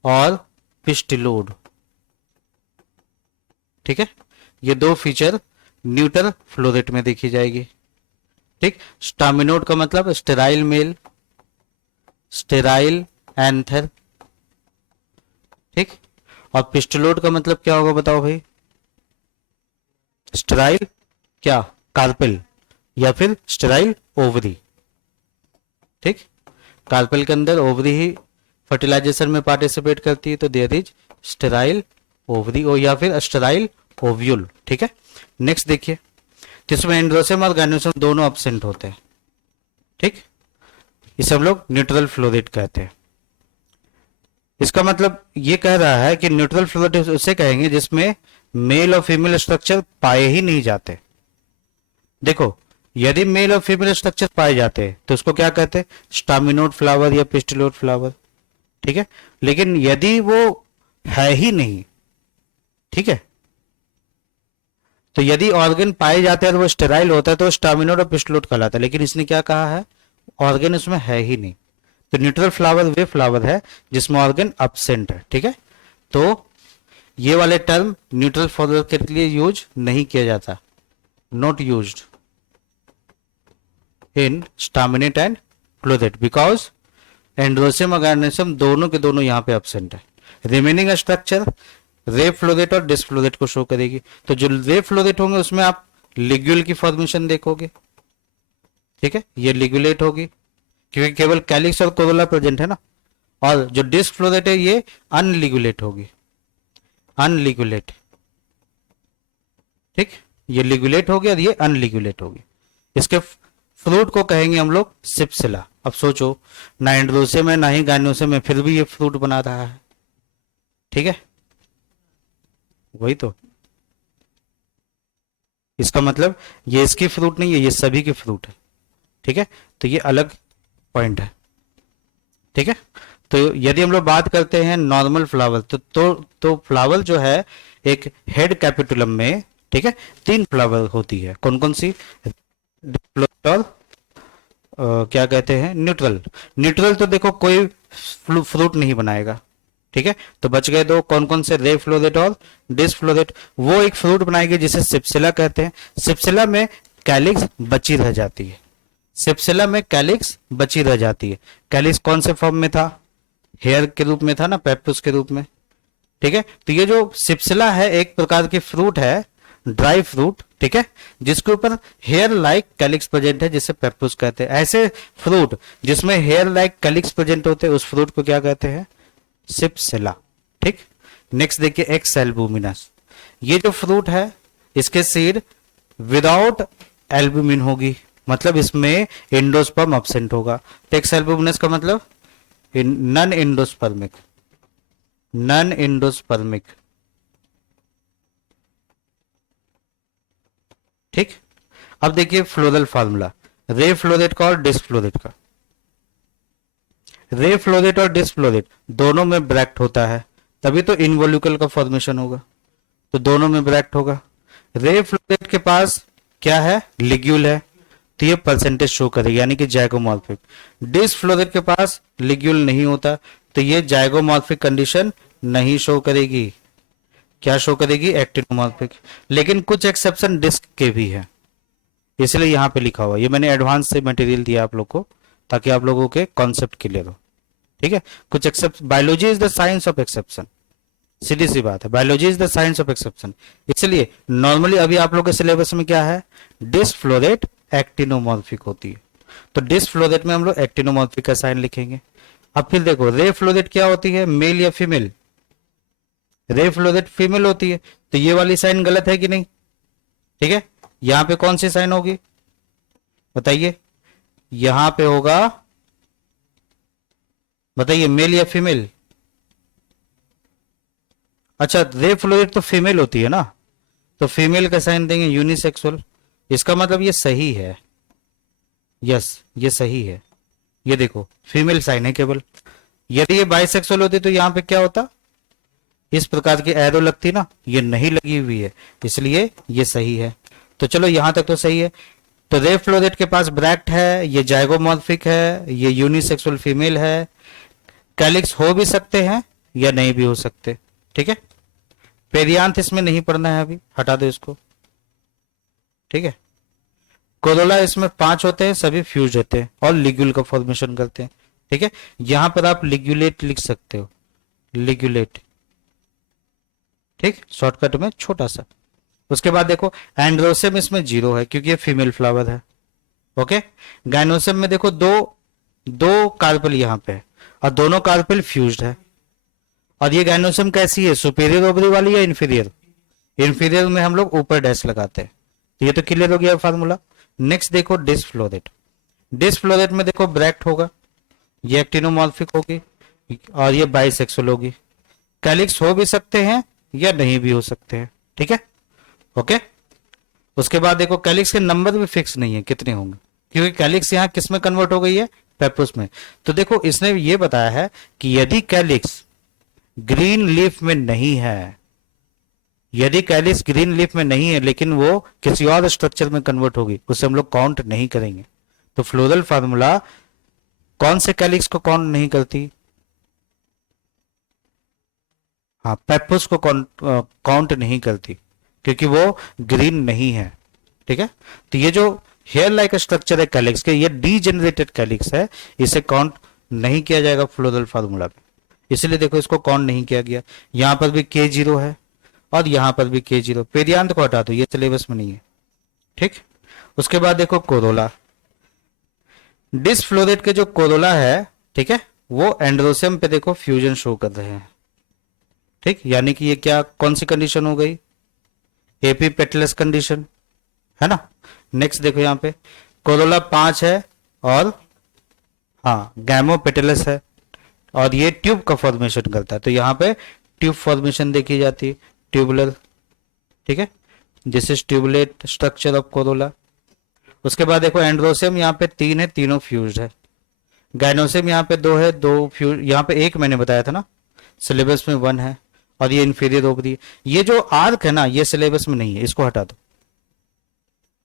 और पिस्टिलोड। ठीक है, ये दो फीचर न्यूट्रल फ्लोरेट में देखी जाएगी। ठीक, स्टामिनोड का मतलब स्टेराइल मेल, स्टेराइल एंथर। ठीक, और पिस्टिलोड का मतलब क्या होगा बताओ भाई, स्टेराइल क्या, कार्पेल या फिर स्टेराइल ओवरी। ठीक, कार्पेल के अंदर ओवरी ही फर्टिलाइजेशन में पार्टिसिपेट करती है, तो देयर इज स्टेराइल ओवरी ओ या फिर स्टेराइल ओव्यूल। ठीक है, नेक्स्ट देखिए, जिसमें एंड्रोसेम और गाइनोसेम दोनों एब्सेंट होते हैं। ठीक, इसे हम लोग न्यूट्रल फ्लोरेट कहते हैं। इसका मतलब ये कह रहा है कि न्यूट्रल फ्लोरेट उसे कहेंगे जिसमें मेल और फीमेल स्ट्रक्चर पाए ही नहीं जाते। देखो, यदि मेल और फीमेल स्ट्रक्चर पाए जाते हैं तो उसको क्या कहते हैं, स्टामिनोड फ्लावर या पिस्टिलोड फ्लावर। ठीक है, लेकिन यदि वो है ही नहीं, ठीक है, तो यदि ऑर्गन पाए जाते हैं और वो स्टेराइल होता है तो स्टामिनोड और पिस्टिलोड कहलाता है। लेकिन इसने क्या कहा है, ऑर्गन उसमें है ही नहीं। तो न्यूट्रल फ्लावर वे फ्लावर है जिसमें ऑर्गन एब्सेंट है। ठीक है, तो ये वाले टर्म न्यूट्रल फ्लावर के लिए यूज नहीं किया जाता, not used in staminate and floret because androecium और गायनेसियम दोनों के दोनों यहाँ पे एब्सेंट है। रिमेनिंग स्ट्रक्चर रे फ्लोरेट और डिस्फ्लोरेट को शो करेगी। तो जो रे फ्लोरेट होंगे उसमें आप लिग्यूल की फॉर्मेशन देखोगे। ठीक है, ये लिग्यूलेट होगी क्योंकि केवल कैलिक्स और कोरोला प्रेजेंट है ना, और जो डिस्क फ्लोरेट है ये अनलिगुलेट होगी, अनलिगुलेट। ठीक, ये लिगुलेट होगी और ये अनलिगुलेट होगी। इसके फ्रूट को कहेंगे हम लोग सिप्सिला। अब सोचो, ना एंड्रोसेम है ना ही गाइनोसेम है, फिर भी ये फ्रूट बना रहा है। ठीक है, वही तो, इसका मतलब ये इसकी फ्रूट नहीं है, ये सभी के फ्रूट है। ठीक है, तो ये अलग पॉइंट है। ठीक है, तो यदि हम लोग बात करते हैं नॉर्मल फ्लावर तो फ्लावर जो है एक हेड कैपिटुलम में, ठीक है, 3 फ्लावर होती है। कौन कौन सी, और क्या कहते हैं, न्यूट्रल। न्यूट्रल तो देखो कोई फ्रूट नहीं बनाएगा। ठीक है, तो बच गए दो, कौन कौन से, रे फ्लोरेट और डिस्फ्लोरेट। वो एक फ्रूट बनाएगी जिसे सिप्सिला कहते हैं। सिप्सिला में कैलिक्स बची रह जाती है, सिप्सिला में कैलिक्स बची रह जाती है। कैलिक्स कौन से फॉर्म में था, हेयर के रूप में था ना, पेप्टुस के रूप में। ठीक है, तो ये जो सिप्सिला है एक प्रकार की फ्रूट है, ड्राई फ्रूट। ठीक है, जिसके ऊपर हेयर लाइक कैलिक्स प्रेजेंट है, जिसे पेप्टुस कहते हैं। ऐसे फ्रूट जिसमें हेयर लाइक कैलिक्स प्रेजेंट होते हैं उस फ्रूट को क्या कहते हैं, सिप्सिला। ठीक, नेक्स्ट देखिए, एक्स एल्बुमिनस। ये जो फ्रूट है इसके सीड विदाउट एल्बुमिन होगी, मतलब इसमें एंडोस्पर्म एब्सेंट होगा। तो एक्स एल्बुमिनस का मतलब नन एंडोस्पर्मिक, नन एंडोस्पर्मिक। ठीक, अब देखिए फ्लोरल फार्मूला रे फ्लोरेट का और डिस्फ्लोरेट का। रे फ्लोरेट और डिस्फ्लोरेट दोनों में ब्रैक्ट होता है, तभी तो इनवोल्यूकल का फॉर्मेशन होगा, तो दोनों में ब्रैक्ट होगा। रे फ्लोरेट के पास क्या है, लिग्यूल है, तो ये परसेंटेज शो करेगी, यानी कि जाइगोमॉर्फिक। डिस्फ्लोरेट के पास लिग्यूल नहीं होता, तो ये जाइगोमॉर्फिक कंडीशन नहीं शो करेगी। क्या शो करेगी, एक्टिनोमॉर्फिक। लेकिन कुछ एक्सेप्शन डिस्क के भी है, इसलिए यहां पे लिखा हुआ। ये मैंने एडवांस से मटेरियल दिया आप लोग को ताकि आप लोगों के कॉन्सेप्ट क्लियर हो। ठीक है, कुछ except, biology is the science of exception, सीधी सी बात है, biology is the science of exception. इसलिए नॉर्मली अभी आप लोग के सिलेबस में क्या है, डिस्फ्लोरेट एक्टिनोमॉर्फिक होती है, तो डिस्फ्लोरेट में हम लोग एक्टिनोमॉर्फिक का साइन लिखेंगे। अब फिर देखो रे फ्लोरेट क्या होती है, मेल या फीमेल, रे फ्लोरेट फीमेल होती है, तो ये वाली साइन गलत है कि नहीं। ठीक है, यहां पे कौन सी साइन होगी बताइए, यहां पे होगा, बताइए मेल या फीमेल। अच्छा, रे फ्लोरेट तो फीमेल होती है ना, तो फीमेल का साइन देंगे यूनिसेक्सुअल। इसका मतलब ये सही है, यस, ये सही है। ये देखो फीमेल साइन है केवल। यदि ये बाइसेक्सुअल होती तो यहाँ पे क्या होता, इस प्रकार की एरो लगती ना, ये नहीं लगी हुई है, इसलिए ये सही है। तो चलो यहां तक तो सही है। तो रे फ्लोरेट के पास ब्रैक्ट है, ये जाइगोमॉर्फिक है, ये यूनिसेक्सुअल फीमेल है, कैलिक्स हो भी सकते हैं या नहीं भी हो सकते। ठीक है, पेरियांथ इसमें नहीं पढ़ना है अभी, हटा दो इसको। ठीक है, कोरोला इसमें 5 होते हैं, सभी फ्यूज होते हैं और लिग्यूल का फॉर्मेशन करते हैं। ठीक है, यहां पर आप लिग्यूलेट लिख सकते हो, लिग्यूलेट। ठीक, शॉर्टकट में छोटा सा। उसके बाद देखो एंड्रोसियम इसमें 0 है क्योंकि ये फीमेल फ्लावर है। ओके, गाइनोसियम में देखो दो दो कार्पेल यहाँ पे है और दोनों कार्पेल फ्यूज्ड है। और ये गाइनोसियम कैसी है, सुपीरियर ओवरी वाली या इंफीरियर? इंफीरियर में हम लोग ऊपर डैश लगाते हैं। तो ये तो क्लियर हो गया फार्मूला। नेक्स्ट देखो डिस्फ्लोरेट। डिस्फ्लोरेट में देखो ब्रैक्ट होगा, ये एक्टिनोमॉर्फिक होगी और ये बाइसेक्सुअल होगी। कैलिक्स हो भी सकते हैं या नहीं भी हो सकते हैं। ठीक है, ओके। उसके बाद देखो कैलिक्स के नंबर भी फिक्स नहीं है कितने होंगे, क्योंकि कैलिक्स यहाँ किस में कन्वर्ट हो गई है, पेपुस में। तो देखो इसने ये बताया है कि यदि कैलिक्स ग्रीन लीफ में नहीं है, यदि कैलिक्स ग्रीन लीफ में नहीं है लेकिन वो किसी और स्ट्रक्चर में कन्वर्ट होगी, उसे हम लोग काउंट नहीं करेंगे। तो फ्लोरल फार्मूला कौन से कैलिक्स को काउंट नहीं करती? हाँ, पेपुस को काउंट नहीं करती क्योंकि वो ग्रीन नहीं है। ठीक है, तो ये जो हेयर लाइक स्ट्रक्चर है कैलिक्स के, ये डीजेनरेटेड कैलिक्स है, इसे काउंट नहीं किया जाएगा फ्लोरल फार्मूला में। इसलिए देखो इसको काउंट नहीं किया गया। यहां पर भी K0 है और यहां पर भी K0। पेरियांत को हटा दो, ये सिलेबस में नहीं है। ठीक, उसके बाद देखो कोरोला। डिस्फ्लोरेट के जो कोरोला है, ठीक है, वो एंड्रोसियम पे देखो फ्यूजन शो कर रहे हैं। ठीक, यानी कि ये क्या कौन सी कंडीशन हो गई, एपी पेटलेस कंडीशन, है ना। नेक्स्ट देखो यहाँ पे कोरोला 5 है और हाँ गैमो पेटलेस है और ये ट्यूब का फॉर्मेशन करता है। तो यहाँ पे ट्यूब फॉर्मेशन देखी जाती है, ट्यूबुलर। ठीक है, this is tubulate structure of corolla. उसके बाद देखो एंड्रोसियम यहाँ पे 3 है, तीनों फ्यूज्ड है। गाइनोसियम यहाँ पे 2 है, 2 फ्यूज, यहाँ पे 1 मैंने बताया था ना, सिलेबस में 1 है और ये इंफीरियर ओवरी है। ये जो आर्क है ना, ये सिलेबस में नहीं है, इसको हटा दो।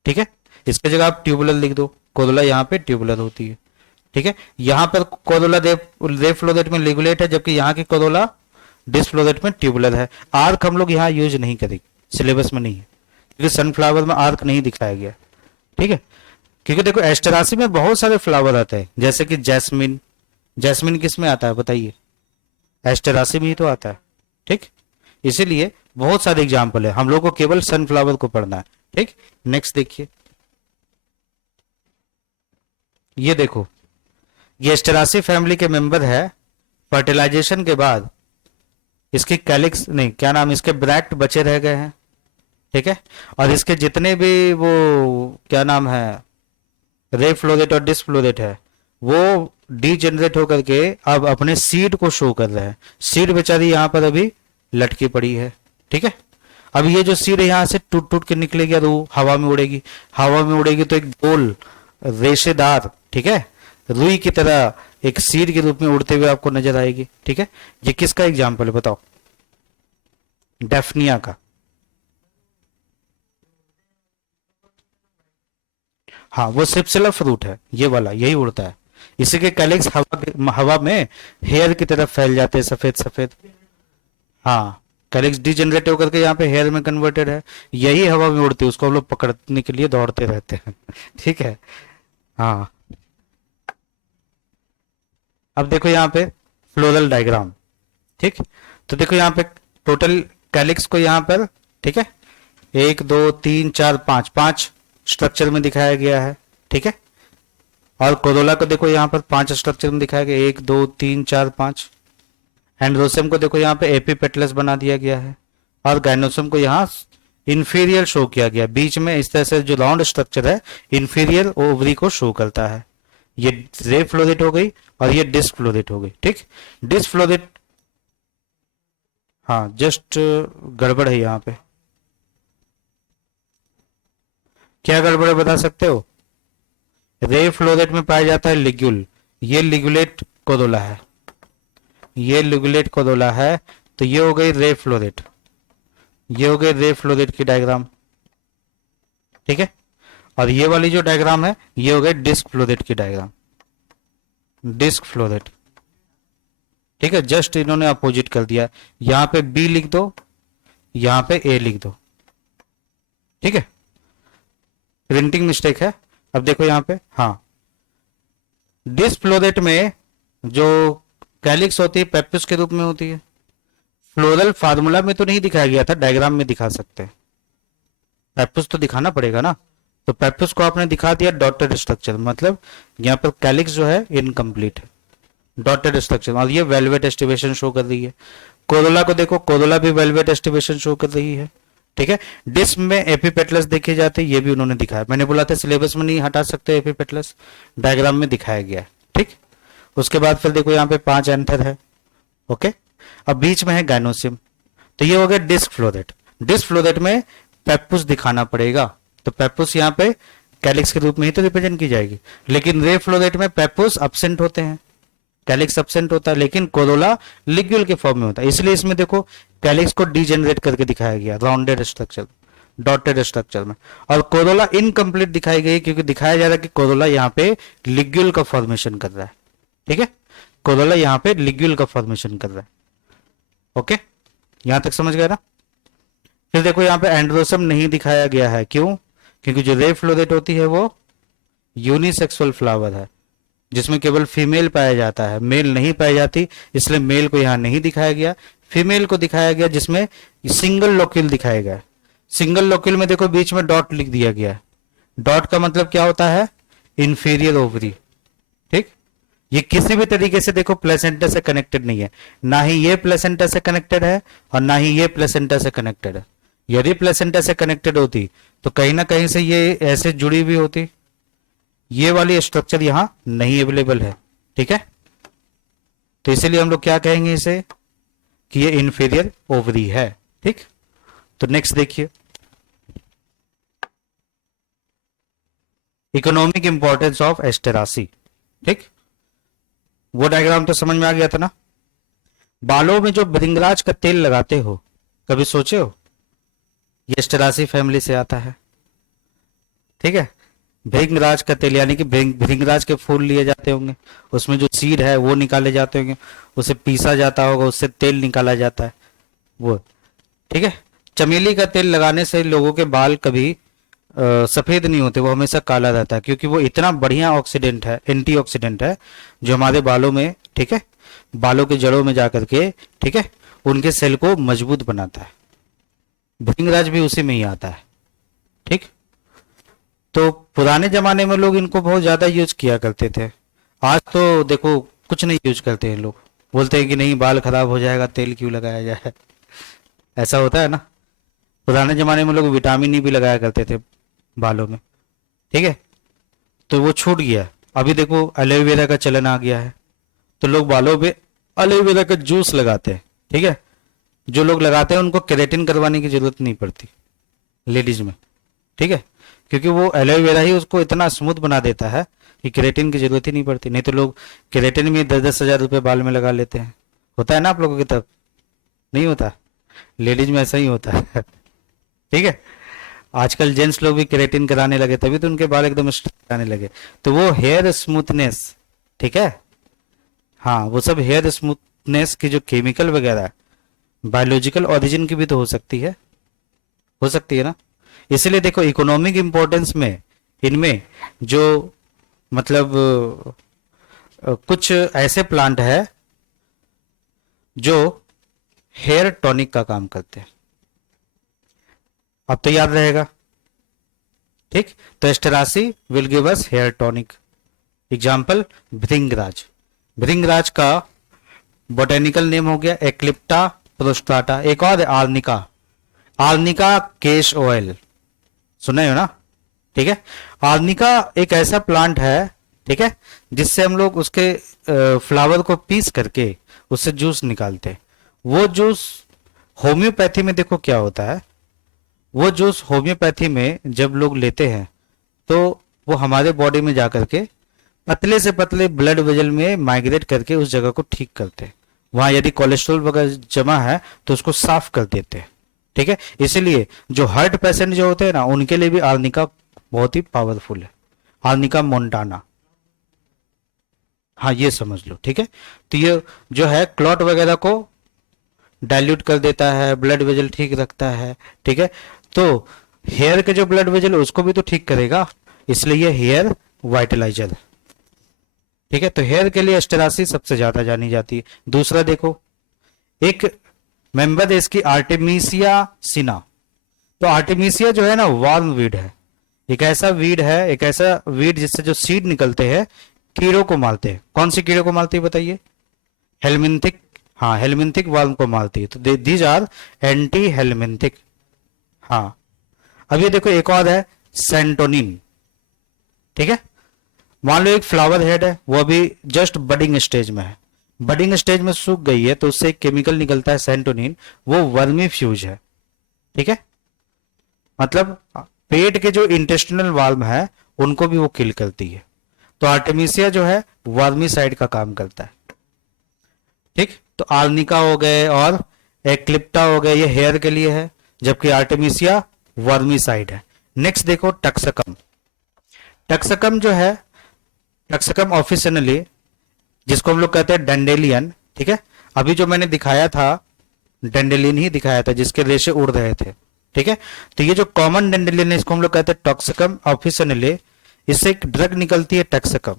ठीक है, इसके जगह आप ट्यूबुलर लिख दो, कोरोला यहाँ पे ट्यूबुलर होती है। ठीक है, यहाँ पर कोरोला रे फ्लोरेट में लिगुलेट है, जबकि यहाँ की कोरोला डिस्फ्लोरेट में ट्यूबुलर है। आर्क हम लोग यहाँ यूज नहीं करेंगे, सिलेबस में नहीं है, क्योंकि सनफ्लावर में आर्क नहीं दिखाया गया। ठीक है, क्योंकि देखो एस्टेरासी में बहुत सारे फ्लावर आते हैं, जैसे कि जैस्मिन। जैस्मिन किस में आता है बताइए, एस्टेरासी में ही तो आता है। ठीक, इसीलिए बहुत सारे एग्जाम्पल है, हम लोग को केवल सनफ्लावर को पढ़ना है। ठीक, नेक्स्ट देखिए, ये देखो ये एस्टेरासी फैमिली के मेंबर है। फर्टिलाइजेशन के बाद इसकी कैलिक्स नहीं, क्या नाम, इसके ब्रैक्ट बचे रह गए हैं। ठीक है, और इसके जितने भी वो क्या नाम है रे फ्लोरेट और डिस्फ्लोरेट है, वो डीजेनरेट होकर के अब अपने सीड को शो कर रहे हैं। सीड बेचारी यहाँ पर अभी लटकी पड़ी है। ठीक है, अब ये जो सीड यहाँ से टूट टूट के निकलेगी और वो हवा में उड़ेगी। हवा में उड़ेगी तो एक गोल रेशेदार, ठीक है, रुई की तरह एक सीड के रूप में उड़ते हुए आपको नजर आएगी। ठीक है, ये किसका एग्जाम्पल है बताओ, डेफनिया का। हाँ, वो सिप्सिला फ्रूट है, ये वाला यही उड़ता है। इसी के कैलिक्स हवा में हेयर की तरफ फैल जाते हैं, सफेद सफेद। हाँ, कैलिक्स डीजेनरेट होकर के यहाँ पे हेयर में कन्वर्टेड है, यही हवा में उड़ती है, उसको हम लोग पकड़ने के लिए दौड़ते रहते हैं। ठीक है, हाँ। अब देखो यहाँ पे फ्लोरल डायग्राम। ठीक, तो देखो यहाँ पे टोटल कैलिक्स को यहाँ पर, ठीक है, 1 2 3 4 5 5 स्ट्रक्चर में दिखाया गया है। ठीक है, और कोरोला को देखो यहाँ पर 5 स्ट्रक्चर में दिखाया गया, 1 2 3 4 5। एंड्रोसियम को देखो यहाँ पे एपीपेटलस बना दिया गया है और गाइनोसियम को यहाँ इंफीरियर शो किया गया। बीच में इस तरह से जो राउंड स्ट्रक्चर है इंफीरियर ओवरी को शो करता है। ये रे फ्लोरेट हो गई और ये डिस्क फ्लोरेट हो गई। ठीक, डिस्क फ्लोरेट, हाँ जस्ट गड़बड़ है यहाँ पे। क्या गड़बड़ है बता सकते हो? रे फ्लोरेट में पाया जाता है लिग्यूल, ये लिगुलेट कोरोला है, ये लिगुलेट कोरोला है, तो ये हो गई रे फ्लोरेट, ये हो गई रे फ्लोरेट की डायग्राम, ठीक है। और ये वाली जो डायग्राम है ये हो गई डिस्क फ्लोरेट की डायग्राम, डिस्क फ्लोरेट, ठीक है। जस्ट इन्होंने अपोजिट कर दिया, यहां पे बी लिख दो, यहां पे ए लिख दो, ठीक है, प्रिंटिंग मिस्टेक है। अब देखो यहां पे, हाँ, डिस्क फ्लोरेट में जो कैलिक्स होती है पेपिस के रूप में होती है। फ्लोरल फार्मूला में तो नहीं दिखाया गया था, डायग्राम में दिखा सकते हैं, पेपिस तो दिखाना पड़ेगा ना, तो पेपिस को आपने दिखा दिया डॉटेड स्ट्रक्चर, मतलब यहाँ पर कैलिक्स जो है इनकम्प्लीट है, डॉटेड स्ट्रक्चर, और ये वेलवेट एस्टिवेशन शो कर रही है। कोरोला को देखो, कोरोला भी वेलवेट एस्टिवेशन शो कर रही है, ठीक है। डिस्क में एपिपेटलस देखे जाते हैं, ये भी उन्होंने दिखाया, मैंने बोला था सिलेबस में नहीं हटा सकते एपिपेटलस, डायग्राम में दिखाया गया है, ठीक। उसके बाद फिर देखो यहाँ पे 5 एंथर है, ओके। अब बीच में है गाइनोसिम, तो ये हो गया डिस्क फ्लोरेट। डिस्क फ्लोरेट में पेपुस दिखाना पड़ेगा, तो पेपुस यहाँ पे कैलिक्स के रूप में ही तो रिप्रेजेंट की जाएगी, लेकिन रे फ्लोरेट में पेपुस अब्सेंट होते हैं, कैलिक्स अब्सेंट होता है, लेकिन कोरोला लिग्यूल के फॉर्म में होता है, इसलिए इसमें देखो कैलिक्स को डीजेनरेट करके दिखाया गया राउंडेड स्ट्रक्चर, डॉटेड स्ट्रक्चर में, और कोरोला इनकम्प्लीट दिखाई गई क्योंकि दिखाया जा रहा है कि कोरोला यहाँ पे लिग्यूल का फॉर्मेशन कर रहा है, ठीक है। कोरोला यहाँ पे लिग्यूल का फॉर्मेशन कर रहा है, ओके, यहां तक समझ गए ना। फिर देखो यहाँ पे एंड्रोसम नहीं दिखाया गया है, क्यों? क्योंकि जो रे फ्लोरेट होती है वो यूनिसेक्सुअल फ्लावर है, जिसमें केवल फीमेल पाया जाता है, मेल नहीं पाई जाती, इसलिए मेल को यहां नहीं दिखाया गया, फीमेल को दिखाया गया, जिसमें सिंगल लोक्यूल दिखाया गया। सिंगल लोक्यूल में देखो बीच में डॉट लिख दिया गया है, डॉट का मतलब क्या होता है? इंफीरियर ओवरी, ठीक। ये किसी भी तरीके से देखो प्लेसेंटा से कनेक्टेड नहीं है, ना ही ये प्लेसेंटा से कनेक्टेड है और ना ही ये प्लेसेंटा से कनेक्टेड है। यदि प्लेसेंटा से कनेक्टेड होती तो कहीं ना कहीं से ये ऐसे जुड़ी हुई होती, ये वाली स्ट्रक्चर यहां नहीं अवेलेबल है, ठीक है। तो इसीलिए हम लोग क्या कहेंगे इसे कि ये इंफीरियर ओवरी है, ठीक। तो नेक्स्ट देखिए, इकोनॉमिक इंपॉर्टेंस ऑफ एस्टेरासी, ठीक। वो डायग्राम तो समझ में आ गया था ना। बालों में जो भृंगराज का तेल लगाते हो, कभी सोचे हो? ये एस्टेरासी फैमिली से आता है, ठीक है। भृंगराज का तेल यानी कि भृंगराज के फूल लिए जाते होंगे, उसमें जो सीड है वो निकाले जाते होंगे, उसे पीसा जाता होगा, उससे तेल निकाला जाता है वो, ठीक है। चमेली का तेल लगाने से लोगों के बाल कभी सफेद नहीं होते, वो हमेशा काला रहता है, क्योंकि वो इतना बढ़िया ऑक्सीडेंट है, एंटीऑक्सीडेंट है, जो हमारे बालों में, ठीक है, बालों के जड़ों में जाकर के, ठीक है, उनके सेल को मजबूत बनाता है। भृंगराज भी उसी में ही आता है, ठीक। तो पुराने जमाने में लोग इनको बहुत ज्यादा यूज किया करते थे, आज तो देखो कुछ नहीं यूज करते हैं, लोग बोलते हैं कि नहीं बाल खराब हो जाएगा, तेल क्यों लगाया जाए, ऐसा होता है ना। पुराने जमाने में लोग विटामिन ई भी लगाया करते थे बालों में, ठीक है, तो वो छूट गया। अभी देखो एलोवेरा का चलन आ गया है, तो लोग बालों पे एलोवेरा का जूस लगाते हैं, ठीक है। जो लोग लगाते हैं उनको केराटिन करवाने की जरूरत नहीं पड़ती लेडीज में, ठीक है, क्योंकि वो एलोवेरा ही उसको इतना स्मूथ बना देता है कि केराटिन की जरूरत ही नहीं पड़ती। नहीं तो लोग केराटिन में 10-10 हजार रुपये बाल में लगा लेते हैं, होता है ना आप लोगों की तरफ? नहीं होता, लेडीज में ऐसा ही होता है, ठीक है। आजकल जेंट्स लोग भी केराटिन कराने लगे, तभी तो उनके बाल एकदम स्ट्रेट आने लगे, तो वो हेयर स्मूथनेस, ठीक है, हाँ, वो सब हेयर स्मूथनेस की जो केमिकल वगैरह बायोलॉजिकल ओरिजिन की भी तो हो सकती है ना। इसलिए देखो इकोनॉमिक इंपॉर्टेंस में इनमें जो मतलब कुछ ऐसे प्लांट है जो हेयर टॉनिक का काम करते हैं, अब तो याद रहेगा, ठीक। तो Asteraceae will give us hair tonic. Example bhringraj, bhringraj का बोटेनिकल नेम हो गया एक्लिप्टा प्रोस्ट्राटा। एक और आर्निका, आर्निका केश ऑयल, सुना हो ना, ठीक है। आर्निका एक ऐसा प्लांट है, ठीक है, जिससे हम लोग उसके फ्लावर को पीस करके उससे जूस निकालते हैं। वो जूस होम्योपैथी में देखो क्या होता है, वो जूस होम्योपैथी में जब लोग लेते हैं तो वो हमारे बॉडी में जाकर के पतले से पतले ब्लड वेजल में माइग्रेट करके उस जगह को ठीक करते हैं। वहां यदि कोलेस्ट्रॉल वगैरह जमा है तो उसको साफ कर देते हैं। ठीक है, इसीलिए जो हार्ट पेशेंट जो होते हैं ना, उनके लिए भी आर्निका बहुत ही पावरफुल है, आर्निका मोंटाना। हाँ, ये समझ लो। ठीक है, तो ये जो है क्लॉट वगैरह को डाइल्यूट कर देता है, ब्लड वेजल ठीक रखता है। ठीक है, तो हेयर के जो ब्लड वेजल उसको भी तो ठीक करेगा, इसलिए ये हेयर वाइटलाइजर। ठीक है, तो हेयर के लिए एस्टेरासी सबसे ज्यादा जानी जाती है। दूसरा देखो, एक मेंबर है इसकी आर्टेमिसिया सिना। तो आर्टेमिसिया जो है ना, वार्म वीड है, एक ऐसा वीड है, एक ऐसा वीड जिससे जो सीड निकलते हैं कीड़ों को मारते हैं। कौन सी कीड़ों को मारती है बताइए? हेलमिंथिक। हाँ, हेलमिंथिक वार्म को मारती है। तो दीज आर एंटी हेलमिंथिक। हाँ, अब ये देखो एक और है सेंटोनिन। ठीक है, मान लो एक फ्लावर हेड है, वो अभी जस्ट बडिंग स्टेज में है, बडिंग स्टेज में सूख गई है, तो उससे एक केमिकल निकलता है सेंटोनिन, वो वर्मी फ्यूज है। ठीक है, मतलब पेट के जो इंटेस्टिनल वाल्व है उनको भी वो किल करती है। तो आर्टेमिसिया जो है वर्मीसाइड का काम करता है। ठीक, तो आर्निका हो गए और एक्लिप्टा हो गए, ये हेयर के लिए है, जबकि आर्टेमिसिया वर्मीसाइड है। नेक्स्ट देखो टक्सकम। टक्सकम जो है, टक्सकम ऑफिशियली जिसको हम लोग कहते हैं डेंडेलियन। ठीक है, अभी जो मैंने दिखाया था डेंडेलियन ही दिखाया था, जिसके रेशे उड़ रहे थे। ठीक है, तो ये जो कॉमन डेंडेलियन है इसको हम लोग कहते हैं टॉक्सिकम ऑफिशियली। इससे एक ड्रग निकलती है टक्सकम,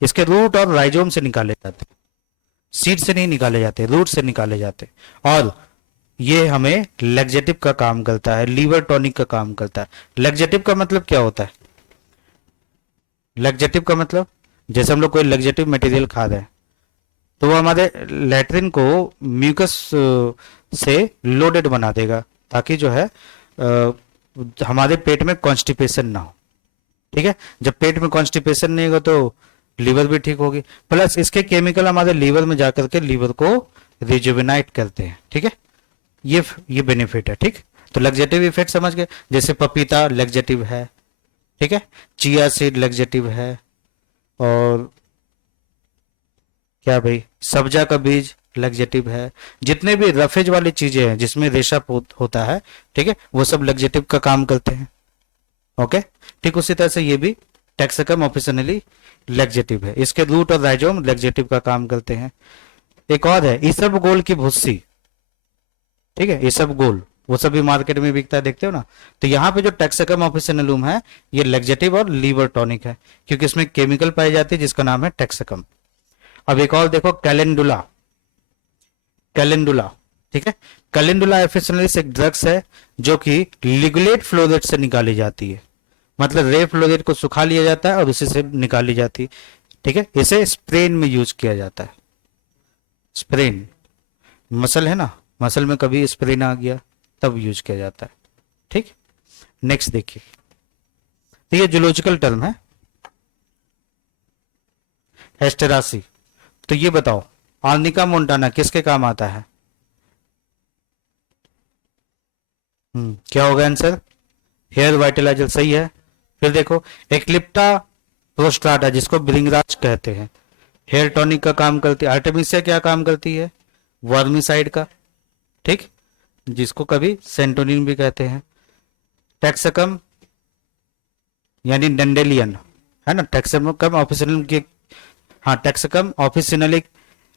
इसके रूट और राइजोम से निकाले जाते, सीड से नहीं निकाले जाते, रूट से निकाले जाते। और ये हमें लैक्सेटिव का काम करता है, लीवर टॉनिक का काम करता है। लैक्सेटिव का मतलब क्या होता है? लैक्सेटिव का मतलब जैसे हम लोग कोई लैक्सेटिव मटेरियल खा रहे हैं तो वो हमारे लैट्रिन को म्यूकस से लोडेड बना देगा, ताकि जो है हमारे पेट में कॉन्स्टिपेशन ना हो। ठीक है, जब पेट में कॉन्स्टिपेशन नहीं होगा तो लीवर भी ठीक होगी, प्लस इसके केमिकल हमारे लीवर में जाकर के लीवर को रिजुवेनाइट करते हैं। ठीक है, ये बेनिफिट है। ठीक, तो लैक्सेटिव इफेक्ट समझ गए, जैसे पपीता लैक्सेटिव है। ठीक है, चिया सीड लैक्सेटिव है, और क्या भाई, सब्जा का बीज लैक्सेटिव है। जितने भी रफेज वाली चीजें हैं जिसमें रेशा होता है, ठीक है, वो सब लैक्सेटिव का काम करते हैं। ओके, ठीक उसी तरह से ये भी टैक्सकम ऑफिशियली लैक्सेटिव है, इसके रूट और राइजोम लैक्सेटिव का काम करते हैं। एक और है इसबगोल की भुस्सी। ठीक है, इसबगोल वो सभी मार्केट में बिकता है, देखते हो ना। तो यहाँ पे जो टैक्सकम ऑफिशियलुम है ये लैक्सेटिव और लीवर टॉनिक है, क्योंकि इसमें केमिकल पाई जाती है जिसका नाम है टैक्सकम। अब एक और देखो कैलेंडुला। कैलेंडुला, ठीक है, कैलेंडुला एफिशिएंटली एक ड्रग्स है जो कि लिगुलेट फ्लोरेट से निकाली जाती है। मतलब रे फ्लोरेट को सुखा लिया जाता है और उसी से निकाली जाती है। ठीक है, इसे स्प्रेन में यूज किया जाता है। स्प्रेन मसल है ना, मसल में कभी स्प्रेन आ गया तब यूज किया जाता है। ठीक, नेक्स्ट देखिए, तो ये जूलॉजिकल टर्म है एस्टेरासी। तो ये बताओ आर्निका मोंटाना किसके काम आता है? क्या होगा आंसर? हेयर वाइटलाइजर, सही है। फिर देखो एक्लिप्टा प्रोस्ट्राटा जिसको भृंगराज कहते हैं, हेयर टॉनिक का काम करती है। आर्टेमिसिया क्या काम करती है? वर्मीसाइड का। ठीक, जिसको कभी सेंटोनिन भी कहते हैं। टैक्सकम यानी डेंडेलियन है ना, टैक्सकम ऑफिशियल की, हाँ टैक्सकम ऑफिशियली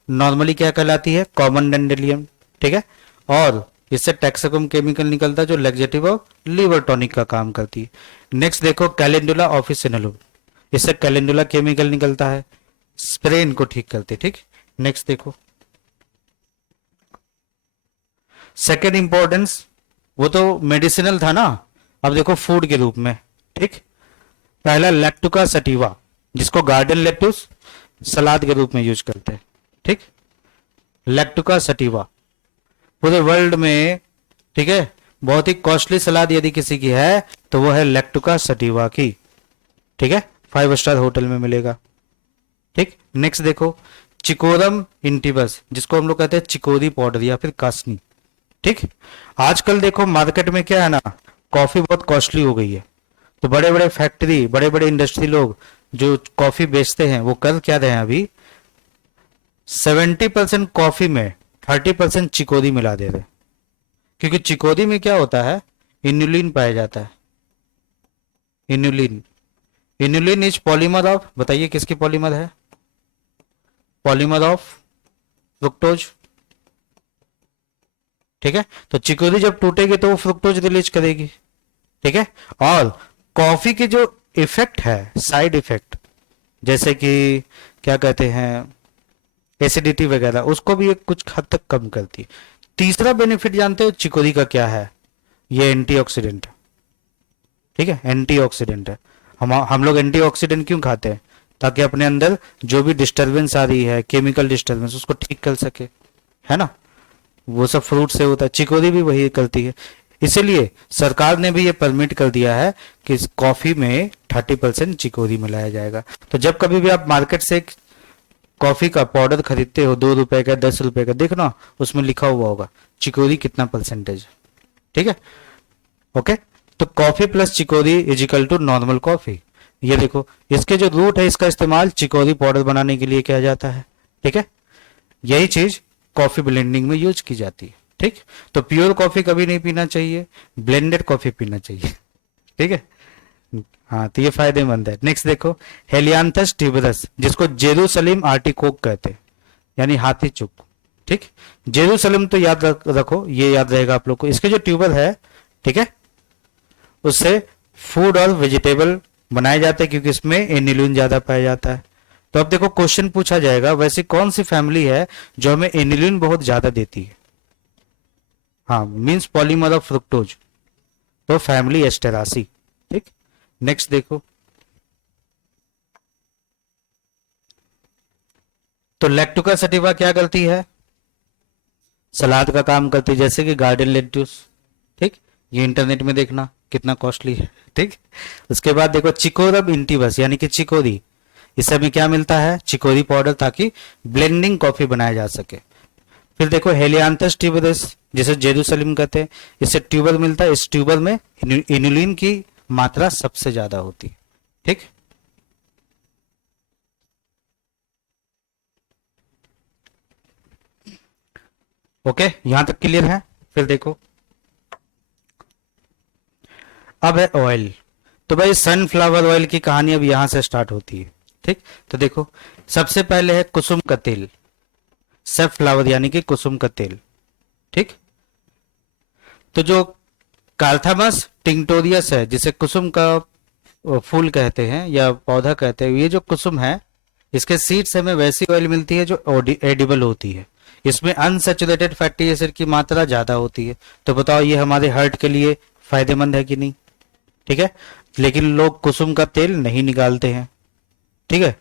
नॉर्मली क्या कहलाती है? कॉमन डेंडेलियम। ठीक है, और इससे टैक्सकम केमिकल निकलता है जो लैक्सेटिव और लीवर टॉनिक का काम करती है। नेक्स्ट देखो कैलेंडुला ऑफिशियलुम, इससे कैलेंडुला केमिकल निकलता है, स्प्रेन को ठीक करते। ठीक, नेक्स्ट देखो सेकेंड इंपॉर्टेंस, वो तो मेडिसिनल था ना, अब देखो फूड के रूप में। ठीक, पहला लैक्टुका सटिवा जिसको गार्डन लेट्यूस सलाद के रूप में यूज करते हैं। ठीक, लैक्टुका सटिवा पूरे वर्ल्ड में, ठीक है, बहुत ही कॉस्टली सलाद यदि किसी की है तो वो है लैक्टुका सटिवा की। ठीक है, 5 स्टार होटल में मिलेगा। ठीक, नेक्स्ट देखो चिकोरम इंटिबस जिसको हम लोग कहते हैं चिकोरी पाउडर या फिर कासनी। ठीक, आजकल देखो मार्केट में क्या है ना, कॉफी बहुत कॉस्टली हो गई है, तो बड़े बड़े फैक्ट्री, बड़े बड़े इंडस्ट्री लोग जो कॉफी बेचते हैं वो कर क्या रहे हैं अभी, 70% कॉफी में 30% चिकोरी मिला दे रहे हैं। क्योंकि चिकोरी में क्या होता है, इन्युलिन पाया जाता है। इन्युलिन, इन्युलिन इज पॉलीमर ऑफ, बताइए किसकी पॉलीमर है, पॉलीमर ऑफ फ्रुक्टोज। ठीक है, तो चिकोरी जब टूटेगी तो वो फ्रुक्टोज रिलीज करेगी। ठीक है, और कॉफी के जो इफेक्ट है, साइड इफेक्ट, जैसे कि क्या कहते हैं एसिडिटी वगैरह, उसको भी एक कुछ हद तक कम करती है। तीसरा बेनिफिट जानते हो चिकोरी का क्या है, ये एंटीऑक्सीडेंट है। ठीक है, एंटीऑक्सीडेंट है। हम लोग एंटीऑक्सीडेंट क्यों खाते हैं, ताकि अपने अंदर जो भी डिस्टरबेंस आ रही है, केमिकल डिस्टरबेंस, उसको ठीक कर सके, है ना। वो सब फ्रूट से होता है, चिकोरी भी वही करती है। इसीलिए सरकार ने भी ये परमिट कर दिया है कि इस कॉफी में 30% चिकोरी मिलाया जाएगा। तो जब कभी भी आप मार्केट से कॉफी का पाउडर खरीदते हो, 2 रुपए का, 10 रुपए का, देखना उसमें लिखा हुआ होगा चिकोरी कितना परसेंटेज। ठीक है, ओके। तो coffee plus chicory is equal to normal coffee. ये देखो, इसके जो रूट है इसका इस्तेमाल चिकोरी पाउडर बनाने के लिए किया जाता है। ठीक है, यही चीज कॉफी ब्लेंडिंग में यूज की जाती है। ठीक, तो प्योर कॉफी कभी नहीं पीना चाहिए, ब्लेंडेड कॉफी पीना चाहिए। ठीक है, हाँ, तो ये फायदेमंद है। नेक्स्ट देखो, हेलियांथस ट्यूबरस, जिसको जेरूसलम आर्टिकोक कहते हैं, यानी हाथी चुक। ठीक, जेरूसलम तो याद रखो, ये याद रहेगा आप लोग को। इसके जो ट्यूबर है, ठीक है, उससे फूड और वेजिटेबल बनाए जाते हैं, क्योंकि इसमें एनिलिन ज्यादा पाया जाता है। तो अब देखो क्वेश्चन पूछा जाएगा, वैसे कौन सी फैमिली है जो हमें एनिलिन बहुत ज्यादा देती है। हाँ, मींस पॉलीमर ऑफ फ्रुक्टोज, तो फैमिली एस्टेरासी। ठीक, नेक्स्ट देखो, तो लैक्टोका सटिवा क्या करती है, सलाद का काम करती है, जैसे कि गार्डन लेट्यूस। ठीक, ये इंटरनेट में देखना कितना कॉस्टली है। ठीक, उसके बाद देखो चिकोरब इंटीबस, यानी कि चिकोरी, इस सब में क्या मिलता है, चिकोरी पाउडर, ताकि ब्लेंडिंग कॉफी बनाया जा सके। फिर देखो हेलियांथस ट्यूबरस, जिसे जेरूसलम कहते हैं, इससे ट्यूबर मिलता है। इस ट्यूबर में इनुलिन की मात्रा सबसे ज्यादा होती है। ठीक, ओके, यहां तक क्लियर है। फिर देखो, अब है ऑयल। तो भाई सनफ्लावर ऑयल की कहानी अब यहां से स्टार्ट होती है। ठीक, तो देखो सबसे पहले है कुसुम का तेल, सनफ्लावर यानी कि कुसुम का तेल। ठीक, तो जो कार्थामस टिंक्टोरियस है, जिसे कुसुम का फूल कहते हैं या पौधा कहते हैं, ये जो कुसुम है, इसके सीड से हमें वैसी ऑयल मिलती है जो एडिबल होती है। इसमें अनसैचुरेटेड फैटी एसिड की मात्रा ज्यादा होती है। तो बताओ ये हमारे हार्ट के लिए फायदेमंद है कि नहीं। ठीक है, लेकिन लोग कुसुम का तेल नहीं निकालते हैं। ठीक है,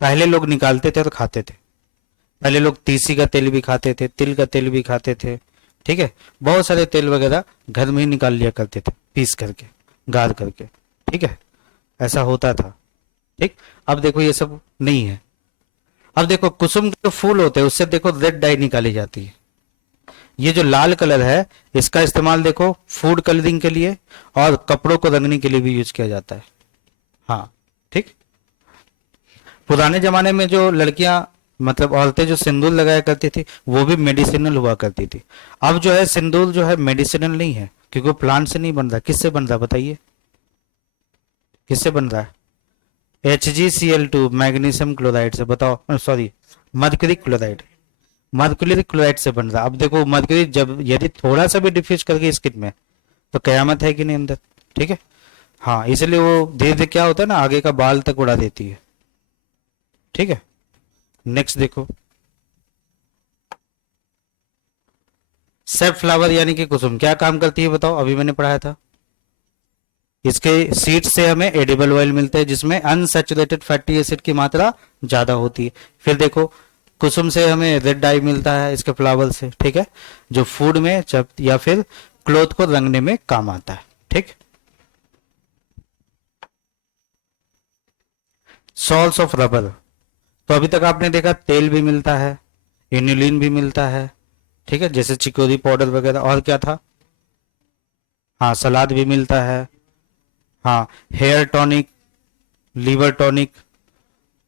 पहले लोग निकालते थे और खाते थे। पहले लोग तीसी का तेल भी खाते थे, तिल का तेल भी खाते थे। ठीक है, बहुत सारे तेल वगैरह घर में ही निकाल लिया करते थे, पीस करके, गार करके। ठीक है, ऐसा होता था। ठीक, अब देखो ये सब नहीं है। अब देखो कुसुम के जो फूल होते हैं उससे देखो रेड डाई निकाली जाती है। ये जो लाल कलर है, इसका इस्तेमाल देखो फूड कलरिंग के लिए और कपड़ों को रंगने के लिए भी यूज किया जाता है। हाँ, ठीक, पुराने जमाने में जो लड़कियां, मतलब औरतें जो सिंदूर लगाया करती थी, वो भी मेडिसिनल हुआ करती थी। अब जो है सिंदूर जो है मेडिसिनल नहीं है, क्योंकि वो प्लांट से नहीं बन रहा। किससे बन रहा बताइए, किससे बन रहा है, HgCl2 मैग्नीशियम क्लोराइड से। बताओ, sorry, mercury chloride, mercury chloride से बन रहा। अब देखो मर्क्यूरी जब यदि थोड़ा सा भी डिफ्यूज करके स्किन में, तो कयामत है कि नहीं अंदर। ठीक है, हाँ, इसलिए वो धीरे धीरे क्या होता है ना, आगे का बाल तक उड़ा देती है। ठीक है, नेक्स्ट देखो, सेफ फ्लावर यानी कि कुसुम क्या काम करती है बताओ, अभी मैंने पढ़ाया था। इसके सीड से हमें एडिबल ऑयल मिलते हैं, जिसमें अनसैचुरेटेड फैटी एसिड की मात्रा ज्यादा होती है। फिर देखो कुसुम से हमें रेड डाई मिलता है, इसके फ्लावर से। ठीक है, जो फूड में या फिर क्लोथ को रंगने में काम आता है। ठीक, सॉल्स ऑफ रबर, तो अभी तक आपने देखा तेल भी मिलता है, इन्युलिन भी मिलता है। ठीक है, जैसे चिकोरी पाउडर वगैरह, और क्या था, हाँ, सलाद भी मिलता है। हाँ, हेयर टॉनिक, लीवर टॉनिक,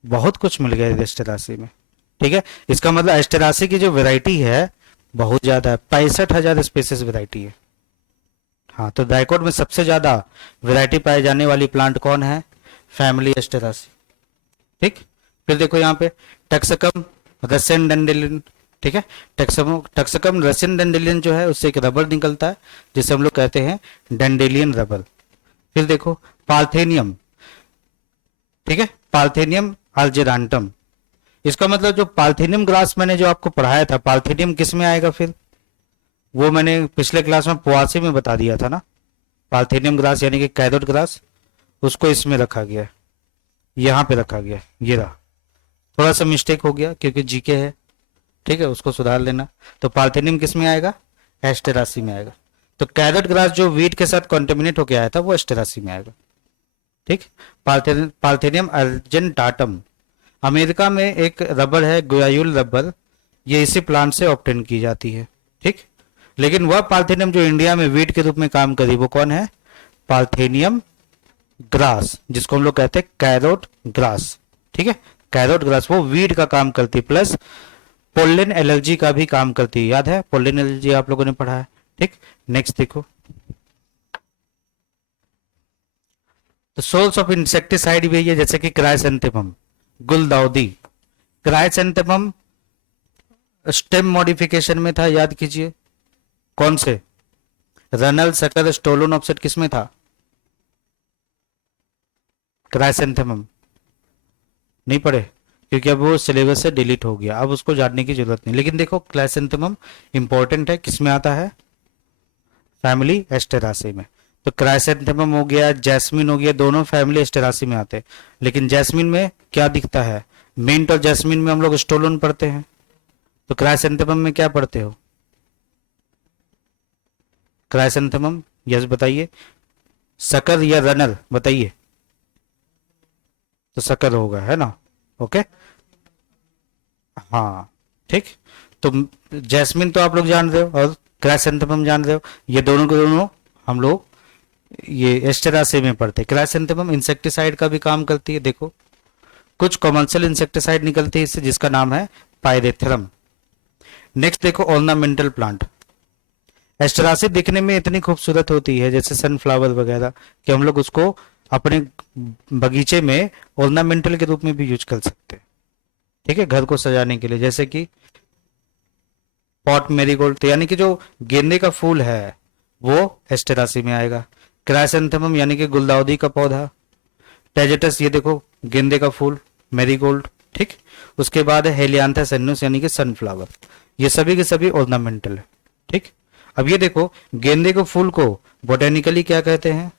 बहुत कुछ मिल गया एस्टेरासी में। ठीक है, इसका मतलब एस्टेरासी की जो वैरायटी है बहुत ज्यादा है, 65,000 स्पेसिस वैरायटी है। हाँ, तो डाइकोट में सबसे ज्यादा वैरायटी पाए जाने वाली प्लांट कौन है? फैमिली एस्टेरासी। ठीक, फिर देखो यहाँ पे टक्सकम रसियन डेंडेलियन। ठीक है, टक्सकम रसियन डेंडेलियन जो है उससे एक रबर निकलता है जिसे हम लोग कहते हैं डेंडेलियन रबर। फिर देखो पार्थेनियम। ठीक है, पार्थेनियम अल्जेरांटम। इसका मतलब जो पार्थेनियम ग्रास मैंने जो आपको पढ़ाया था, पार्थेनियम किस में आएगा फिर? वो मैंने पिछले क्लास में पोआसी में बता दिया था ना। पार्थेनियम ग्रास यानी कि कैरोट ग्रास, उसको इसमें रखा गया, यहाँ पे रखा गया, ये रहा। थोड़ा सा मिस्टेक हो गया क्योंकि जीके है। ठीक है, उसको सुधार लेना। तो पार्थेनियम किस में आएगा? एस्टेरासी में आएगा। तो कैरोट ग्रास जो वीट के साथ कॉन्टेमिनेट होकर आया था वो एस्टेरासी में आएगा। ठीक, पार्थेनियम अर्जेंटाटम अमेरिका में एक रबर है, गुयायुल रबर, ये इसी प्लांट से ऑब्टेन की जाती है। ठीक, लेकिन वह पार्थेनियम जो इंडिया में वीट के रूप में काम करी वो कौन है? पार्थेनियम ग्रास, जिसको हम लोग कहते हैं कैरोट ग्रास। ठीक है, कैरोट ग्रास वो वीट का काम करती प्लस पोलन एलर्जी का भी काम करती है। याद है पोलन एलर्जी आप लोगों ने पढ़ा है। ठीक, नेक्स्ट देखो, तो सोर्स ऑफ इंसेक्टिसाइड भी है जैसे कि क्राइसेंथेमम, गुलदाउदी। क्राइसेंथेमम स्टेम मॉडिफिकेशन में था, याद कीजिए। कौन से? रनल, सटर, स्टोलन, ऑफसेट, किस में था? क्राइसेंथेमम नहीं पढ़े क्योंकि अब वो सिलेबस से डिलीट हो गया, अब उसको जानने की जरूरत नहीं। लेकिन देखो क्राइसेंथेमम इंपॉर्टेंट है, किस में आता है? फैमिली एस्टेरासी में। तो क्राइसेंथेमम हो गया, जैस्मिन हो गया, दोनों फैमिली एस्टेरासी में आते हैं। लेकिन जैस्मिन में क्या दिखता है? मिंट और जैस्मिन में हम लोग स्टोलन पढ़ते हैं, तो क्राइसेंथेमम में क्या पढ़ते हो? क्राइसेंथेमम, यस बताइए। सकर या रनल बताइए। तो सकर होगा, है ना? ओके, हाँ ठीक। तो जैस्मिन तो आप लोग जान रहे हो और क्राइसेंथेमम जान रहे हो, ये दोनों को दोनों हम लोग ये एस्टेरासी में पढ़ते हैं। क्राइसेंथेमम इंसेक्टिसाइड का भी काम करती है। देखो कुछ कॉमर्शियल इंसेक्टिसाइड निकलती है इससे, जिसका नाम है पायरेथ्रम। नेक्स्ट देखो ऑर्नामेंटल प्लांट। एस्टेरासी दिखने में इतनी खूबसूरत होती है जैसे सनफ्लावर वगैरह कि हम लोग उसको अपने बगीचे में ऑर्नामेंटल के रूप में भी यूज कर सकते हैं। ठीक है, घर को सजाने के लिए, जैसे कि पॉट मेरीगोल्ड, तो यानी कि जो गेंदे का फूल है वो एस्टेरासी में आएगा। क्राइसेंथेमम यानी कि गुलदाउदी का पौधा। टेजेटस, ये देखो गेंदे का फूल, मेरीगोल्ड। ठीक, उसके बाद है हेलियांथस एन्नुस यानी कि सनफ्लावर, ये सभी के सभी ऑर्नामेंटल है। ठीक, अब ये देखो गेंदे के फूल को बोटेनिकली क्या कहते हैं?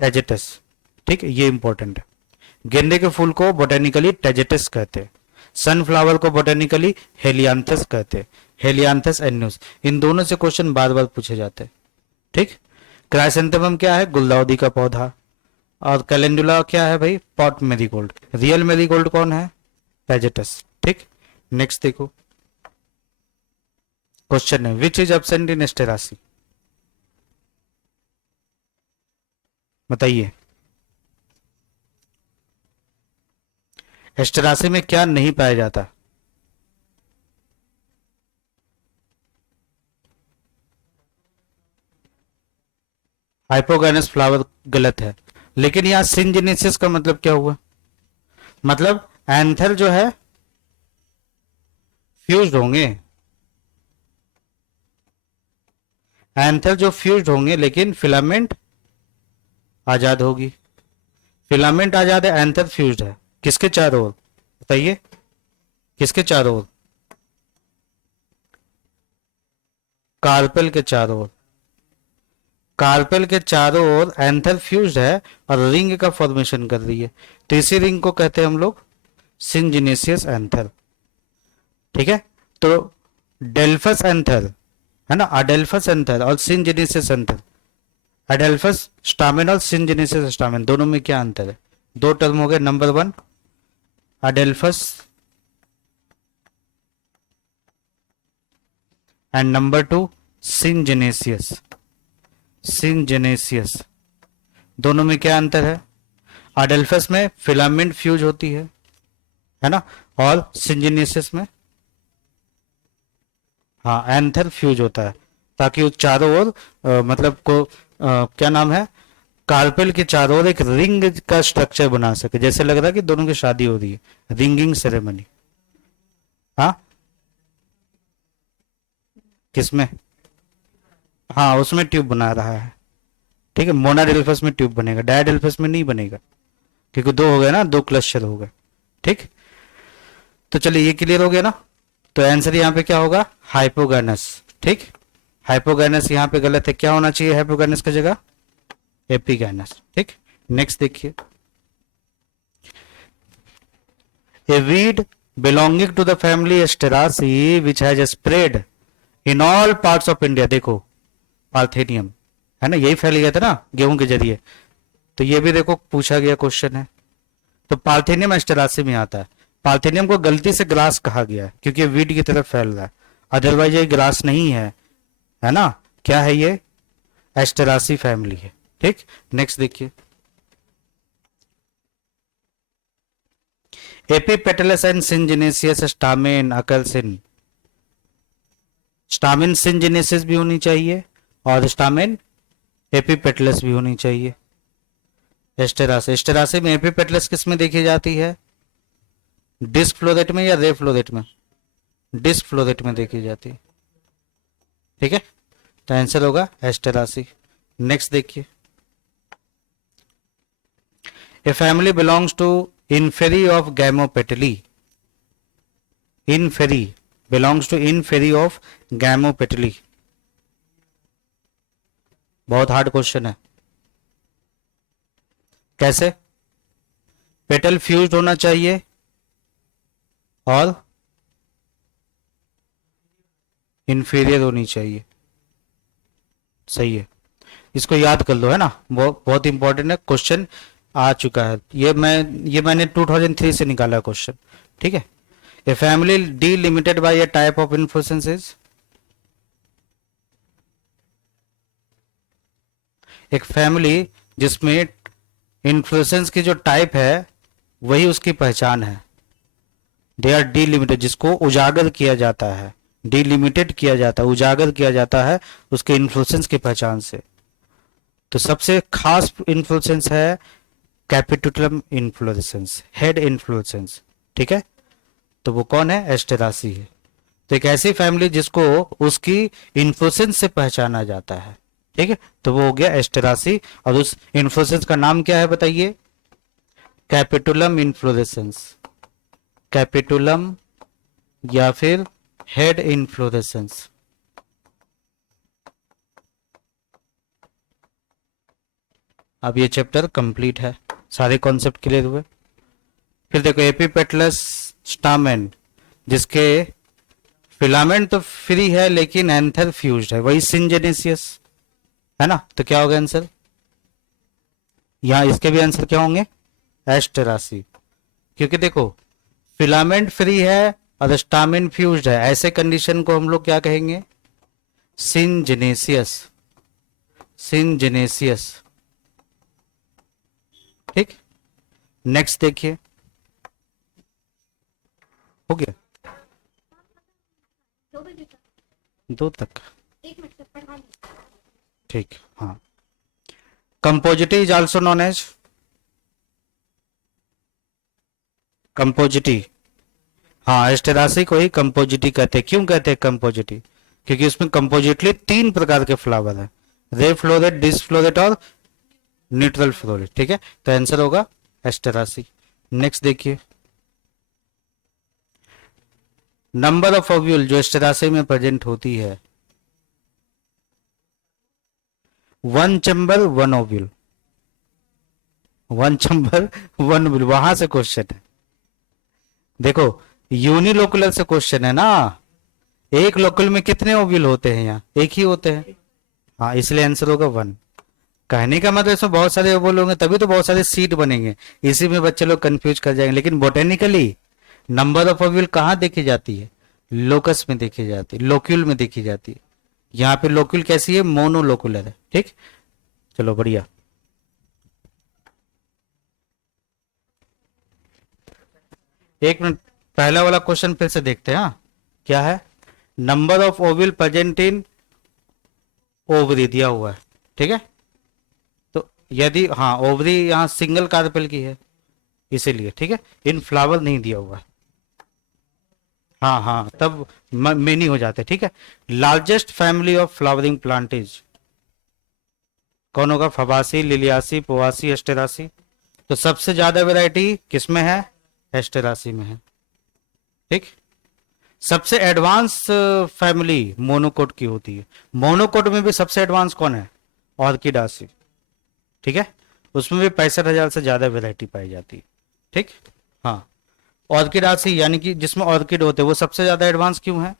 टेजेटस। ठीक, ये इंपॉर्टेंट है। गेंदे के फूल को बोटेनिकली टेजेटस कहते हैं, सनफ्लावर को बोटेनिकली हेलियांथस कहते हैं, हेलियांथस एन्नुस। इन दोनों से क्वेश्चन बार बार पूछे जाते हैं। ठीक, क्राइसेंथेमम क्या है? गुलदाउदी का पौधा। और कैलेंडुला क्या है भाई? Pot marigold. रियल मेरीगोल्ड कौन है? टेजेटस। ठीक, नेक्स्ट देखो क्वेश्चन है विच इज एब्सेंट इन एस्टेरासी, बताइए। एस्टेरासी में क्या नहीं पाया जाता? हाइपोगाइनस फ्लावर गलत है, लेकिन यहाँ सिंजेनेसिस का मतलब क्या हुआ? मतलब एंथर जो है फ्यूज्ड होंगे, एंथर जो फ्यूज्ड होंगे लेकिन फिलामेंट आजाद होगी। फिलामेंट आजाद है, एंथर फ्यूज्ड है। किसके चारों ओर बताइए? किसके चारों ओर? कार्पेल के चारों ओर। कार्पेल के चारों ओर एंथर फ्यूज्ड है और रिंग का फॉर्मेशन कर रही है, तो इसी रिंग को कहते हैं हम लोग सिंजिनेसियस एंथर। ठीक है, तो डेल्फस एंथर है ना, अडेल्फस एंथर और सिंजिनेसियस एंथर। अडेल्फस स्टामेन और सिंजिनेसियस स्टामेन, दोनों में क्या अंतर है? दो टर्म हो गए, number one adelphous and number two syngenesious. Syngenesious, दोनों में क्या अंतर है? अडेल्फस में फिलामेंट फ्यूज होती है ना, और सिंजिनेसिस में हाँ एंथर फ्यूज होता है, ताकि वो चारों ओर मतलब को क्या नाम है, कार्पेल के चारों ओर एक रिंग का स्ट्रक्चर बना सके, जैसे लग रहा है कि दोनों की शादी हो रही है, रिंगिंग सेरेमनी। हाँ किसमें? हाँ उसमें ट्यूब बना रहा है, ठीक है, मोनाडेल्फस में ट्यूब बनेगा, डायडेल्फस में नहीं बनेगा, क्योंकि दो हो गए ना, दो क्लस्टर हो गए। ठीक, तो चलिए ये क्लियर हो गया ना। तो आंसर यहाँ पे क्या होगा? हाइपोगैनस। ठीक, हाइपोगैनस यहाँ पे गलत है, क्या होना चाहिए हाइपोगैनस की जगह? एपिगैनस। ठीक, नेक्स्ट देखिए, a weed belonging to the family Asteraceae which has spread in all parts of India. देखो पार्थेनियम है ना, यही फैल गया था ना गेहूं के जरिए, तो ये भी देखो पूछा गया क्वेश्चन है। तो पार्थेनियम एस्टेरासी में आता है। पार्थेनियम को गलती से ग्रास कहा गया है क्योंकि वीड की तरफ फैल रहा है, अदरवाइज ये ग्रास नहीं है ना, क्या है ये? एस्टेरासी फैमिली है। ठीक, नेक्स्ट देखिए, epipetalous and syngenesious stamen occurs in. Stamen syngenesis भी होनी चाहिए और स्टामेन एपीपेटलस भी होनी चाहिए। एस्टेरासी, एस्टेरासी में एपीपेटलस किस में देखी जाती है? डिस्क फ्लोरेट में या रे फ्लोरेट में? डिस्क फ्लोरेट में देखी जाती है। ठीक है, तो आंसर होगा एस्टेरासी। नेक्स्ट देखिए, a family belongs to inferae of gamopetalae. Inferae belongs to inferae of gamopetalae. बहुत हार्ड क्वेश्चन है। कैसे? पेटल फ्यूज्ड होना चाहिए और इंफीरियर होनी चाहिए। सही है, इसको याद कर लो, है ना, बहुत इंपॉर्टेंट है, क्वेश्चन आ चुका है, ये मैंने 2003 से निकाला क्वेश्चन। ठीक है, a family delimited by a type of inflorescence. एक फैमिली जिसमें इन्फ्लोरेसेंस की जो टाइप है वही उसकी पहचान है। दे आर डिलिमिटेड, जिसको उजागर किया जाता है, डिलिमिटेड किया जाता है, उजागर किया जाता है उसके इन्फ्लोरेसेंस की पहचान से। तो सबसे खास इन्फ्लोरेसेंस है कैपिटुलम इन्फ्लोरेसेंस, हेड इन्फ्लोरेसेंस। ठीक है, तो वो कौन है? एस्टेरासी है। तो एक ऐसी फैमिली जिसको उसकी इन्फ्लोरेसेंस से पहचाना जाता है। ठीक है, तो वो हो गया एस्टेरासी, और उस इन्फ्लोरेसेंस का नाम क्या है बताइए? कैपिटुलम इन्फ्लोरेसेंस, कैपिटुलम या फिर हेड इन्फ्लोरेसेंस। अब ये चैप्टर कंप्लीट है, सारे कॉन्सेप्ट क्लियर हुए। फिर देखो एपीपेटलस स्टामेन, जिसके फिलामेंट तो फ्री है लेकिन एंथर फ्यूज्ड है, वही सिंजेनेसियस है ना, तो क्या होगा आंसर? यहां इसके भी आंसर क्या होंगे? एस्टेरासी। क्योंकि देखो फिलामेंट फ्री है और स्टामिन फ्यूज्ड है, ऐसे कंडीशन को हम लोग क्या कहेंगे? सिंजेनेसियस, सिंजेनेसियस। ठीक, नेक्स्ट देखिए, हो गया 2 तक। ठीक, हाँ, compositae is also known as compositae. हाँ, एस्टेरासी को ही कंपोजिटी कहते हैं। क्यों कहते हैं कंपोजिटी? क्योंकि उसमें कंपोजिटली 3 प्रकार के फ्लावर है, रे फ्लोरेट, डिस्क फ्लोरेट और न्यूट्रल फ्लोरेट। ठीक है, तो आंसर होगा एस्टेरासी। नेक्स्ट देखिए, नंबर ऑफ ओव्यूल जो एस्टेरासी में प्रेजेंट होती है, 1 चैम्बर 1 ओव्यूल, 1 चैम्बर 1 ओव्यूल, वहां से क्वेश्चन है। देखो यूनिलोकुलर से क्वेश्चन है ना, एक लोकल में कितने ओव्यूल होते हैं? यहाँ एक ही होते हैं, हाँ, इसलिए आंसर होगा 1। कहने का मतलब इसमें बहुत सारे ओव्यूल होंगे तभी तो बहुत सारे सीट बनेंगे, इसी में बच्चे लोग कंफ्यूज कर जाएंगे। लेकिन बोटेनिकली नंबर ऑफ ओव्यूल कहाँ देखी जाती है? लोकस में देखी जाती है, लोक्यूल में देखी जाती है। यहाँ पे लोक्यूल कैसी है? मोनोलोकुलर है। ठीक, चलो बढ़िया। एक मिनट, पहला वाला क्वेश्चन फिर से देखते हैं। हाँ, क्या है? Number of ओविल present in ovary दिया हुआ है, ठीक है। तो यदि हाँ ओवरी यहाँ सिंगल कार्पेल की है इसीलिए, ठीक है, इन फ्लावर नहीं दिया हुआ है। हाँ हाँ, तब मेनी हो जाते, ठीक है। Largest family of flowering plant is, कौन होगा? फबासी, लिलियासी, पोआसी, एस्टेरासी। तो सबसे ज्यादा वैरायटी किसमें है? एस्टेरासी में है, ठीक। सबसे एडवांस फैमिली मोनोकोट की होती है। मोनोकोट में भी सबसे एडवांस कौन है? ऑर्किडासी, ठीक है। उसमें भी 65,000 से ज्यादा वैरायटी पाई जाती है, ठीक। हाँ, ऑर्किडासी यानी कि जिसमें ऑर्किड होते हैं वो सबसे ज्यादा एडवांस क्यों है?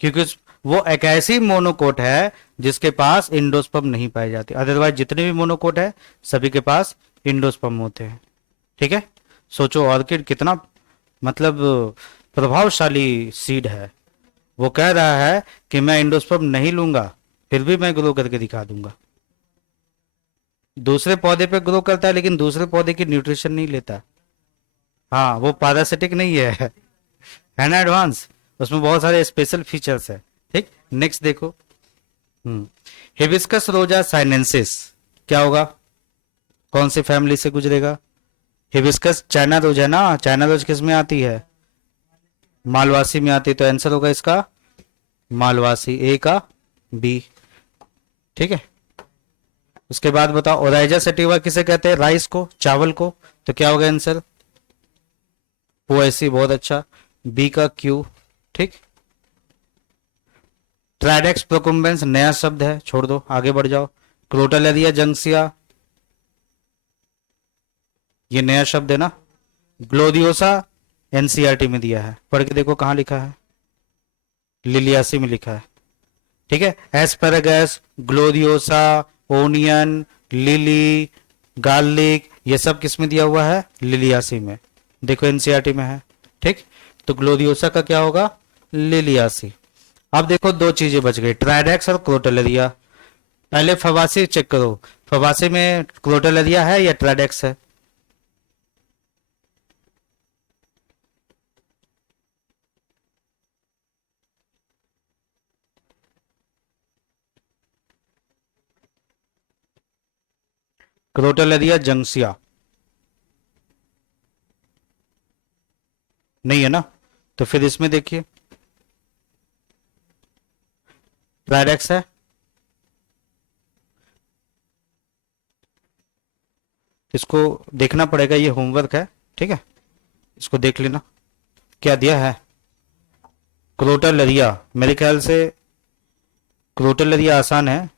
क्योंकि वो एक ऐसी मोनोकोट है जिसके पास इंडोस्पर्म नहीं पाई जाती। अदरवाइज जितने भी मोनोकोट है सभी के पास इंडोस्पर्म होते हैं, ठीक है। सोचो ऑर्किड कितना मतलब प्रभावशाली सीड है। वो कह रहा है कि मैं इंडोस्पर्म नहीं लूंगा फिर भी मैं ग्रो करके दिखा दूंगा। दूसरे पौधे पे ग्रो करता है लेकिन दूसरे पौधे की न्यूट्रिशन नहीं लेता। हाँ, वो पैरासिटिक नहीं है ना एडवांस। उसमें बहुत सारे स्पेशल फीचर्स है, ठीक। नेक्स्ट देखो। हिबिस्कस रोजा साइनेंसिस क्या होगा? कौन सी फैमिली से गुजरेगा? हिबिस्कस चाइना रोज है ना, चाइना रोज किस में आती है? मालवासी में आती है, तो आंसर होगा इसका मालवासी, ए का बी, ठीक है। उसके बाद बताओ ओराइजा सेटिवा किसे कहते हैं? राइस को, चावल को। तो क्या होगा आंसर? पोएसी, बहुत अच्छा, बी का क्यू, ठीक। ट्राइडेक्स प्रोकुम्बेंस नया शब्द है, छोड़ दो, आगे बढ़ जाओ। क्रोटलेरिया जंक्सिया, ये नया शब्द है ना। ग्लोरियोसा एनसीईआरटी में दिया है, पढ़ के देखो कहां लिखा है। लिलियासी में लिखा है, ठीक है। Asparagus, gloriosa, onion, lily, garlic, ये सब किस में दिया हुआ है? लिलियासी में। देखो एनसीईआरटी में है, ठीक। तो ग्लोरियोसा का क्या होगा? लिलियासी। अब देखो दो चीजें बच गई, ट्राइडेक्स और क्रोटलेरिया। पहले फवासी चेक करो, फवासी में क्रोटलेरिया है या ट्राइडेक्स है? क्रोटलेरिया जंक्सिया नहीं है ना, तो फिर इसमें देखिए ट्राइडेक्स है। इसको देखना पड़ेगा, ये होमवर्क है, ठीक है, इसको देख लेना क्या दिया है। क्रोटलेरिया, मेरे ख्याल से क्रोटलेरिया आसान है।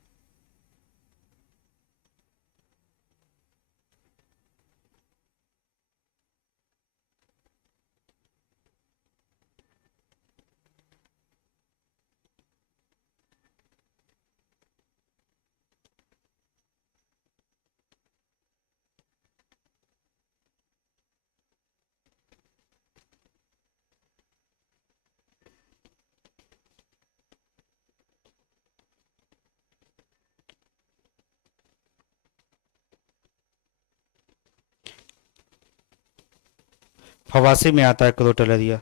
फवासी में आता है क्रोटलेरिया,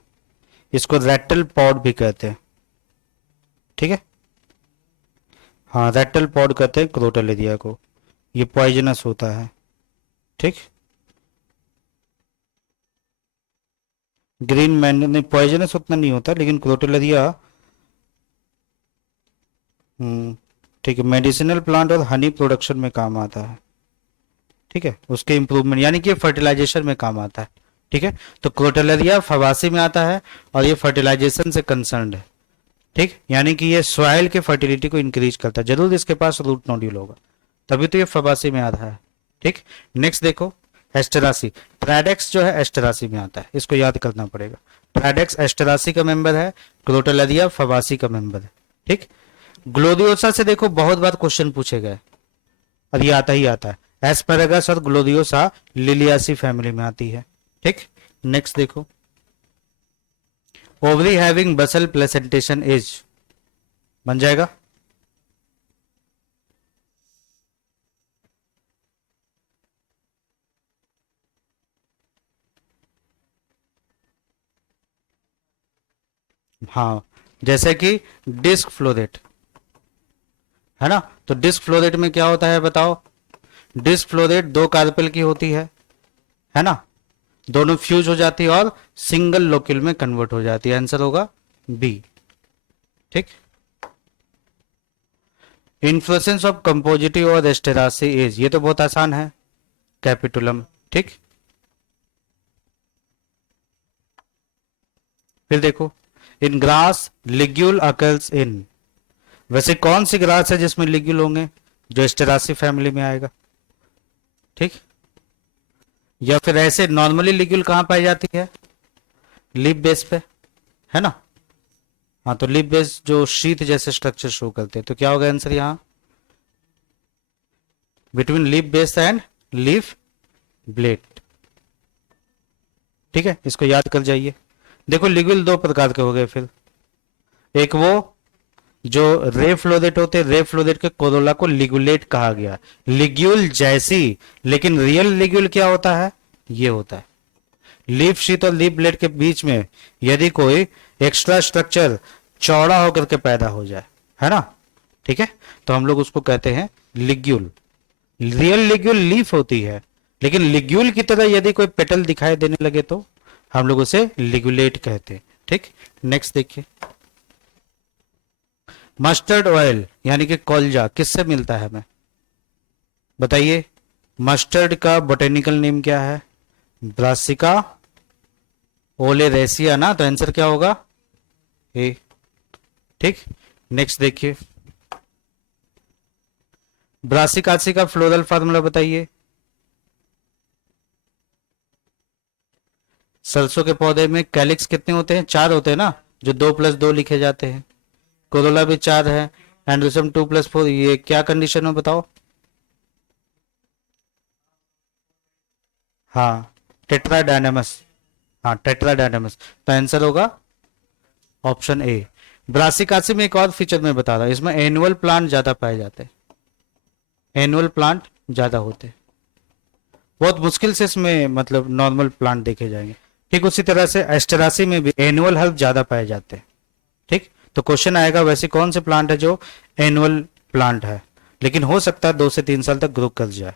इसको रेटल पॉड भी कहते हैं, ठीक है। हाँ, रेटल पॉड कहते हैं क्रोटलेरिया को, ये पॉइजनस होता है, ठीक। ग्रीन मैन नहीं, पॉइजनस उतना नहीं होता लेकिन क्रोटलेरिया ठीक है, मेडिसिनल प्लांट और हनी प्रोडक्शन में काम आता है, ठीक है, उसके इंप्रूवमेंट यानी कि फर्टिलाइजेशन में काम आता है, ठीक है। तो क्रोटलेरिया फवासी में आता है और ये फर्टिलाइजेशन से कंसर्न्ड है, ठीक, यानी कि ये सॉइल के फर्टिलिटी को इंक्रीज करता है, जरूर इसके पास रूट नोड्यूल होगा, तभी तो ये फवासी में आता है, ठीक। नेक्स्ट देखो एस्टेरासी, ट्राइडेक्स जो है एस्टेरासी में आता है, इसको याद करना पड़ेगा। ट्राइडेक्स एस्टेरासी का मेंबर है, क्रोटलेरिया फवासी का मेंबर है, ठीक। ग्लोरियोसा से देखो बहुत बार क्वेश्चन पूछे गए और ये आता ही आता है। एस्पेरागस और ग्लोरियोसा लिलियासी फैमिली में आती है, ठीक। नेक्स्ट देखो ovary having Bansal placentation is, बन जाएगा। हाँ, जैसे कि डिस्क फ्लोरेट है ना, तो डिस्क फ्लोरेट में क्या होता है बताओ? डिस्क फ्लोरेट दो कार्पेल की होती है ना, दोनों फ्यूज हो जाती है और सिंगल लोक्यूल में कन्वर्ट हो जाती है। आंसर होगा बी। ठीक। इन्फ्लोरेसेंस ऑफ कंपोजिटिव और एस्टेरासी इज, ये तो बहुत आसान है, कैपिटुलम। ठीक। फिर देखो, इन ग्रास लिग्यूल अकल्स इन, वैसे कौन सी ग्रास है जिसमें लिग्यूल होंगे? जो एस्टेरासी फैमिली में आएगा। ठीक। या फिर ऐसे नॉर्मली लिग्यूल कहां पाई जाती है? लीफ बेस पे, है ना। हाँ, तो लीफ बेस जो शीथ जैसे स्ट्रक्चर शो करते हैं, तो क्या होगा आंसर यहाँ? Between leaf base and leaf blade. ठीक है, इसको याद कर जाइए। देखो लिग्यूल दो प्रकार के हो गए फिर, एक वो जो रे फ्लोरेट होते, रे फ्लोरेट के कोरोला को लिगुलेट कहा गया, लिग्यूल जैसी, लेकिन रियल लिग्यूल क्या होता है? ये होता है लीफ शीथ और लीफ ब्लेड के बीच में यदि कोई एक्स्ट्रा स्ट्रक्चर चौड़ा होकर के पैदा हो जाए, है ना। ठीक है, तो हम लोग उसको कहते हैं लिग्यूल। रियल लिग्यूल लीफ होती है, लेकिन लिग्यूल की तरह यदि कोई पेटल दिखाई देने लगे तो हम लोग उसे लिगुलेट कहते हैं। ठीक। नेक्स्ट देखिए, मस्टर्ड ऑयल यानी कि कॉलजा किससे मिलता है हमें? बताइए, मस्टर्ड का बोटेनिकल नेम क्या है? ब्रासिका ओलेरेसिया ना, तो आंसर क्या होगा? ए। ठीक। नेक्स्ट देखिए, ब्रासिकासी का फ्लोरल फार्मूला बताइए। सरसों के पौधे में कैलिक्स कितने होते हैं? 4 होते हैं ना, जो 2+2 लिखे जाते हैं। कोरोला भी 4 है, एंड्रोसम 2+4, ये क्या कंडीशन में बताओ? हाँ, टेट्राडायनेमस। हाँ, टेट्राडायनेमस, तो आंसर होगा ऑप्शन ए। ब्रासिकासी में एक और फीचर मैं बता रहा हूं, इसमें एनुअल प्लांट ज्यादा पाए जाते हैं, एनुअल प्लांट ज्यादा होते हैं, बहुत मुश्किल से इसमें मतलब नॉर्मल प्लांट देखे जाएंगे। ठीक उसी तरह से एस्टेरासी में भी एनुअल हर्ब ज्यादा पाए जाते हैं। ठीक, तो क्वेश्चन आएगा वैसे कौन से प्लांट है जो एनुअल प्लांट है, लेकिन हो सकता है 2 से 3 साल तक ग्रो कर जाए।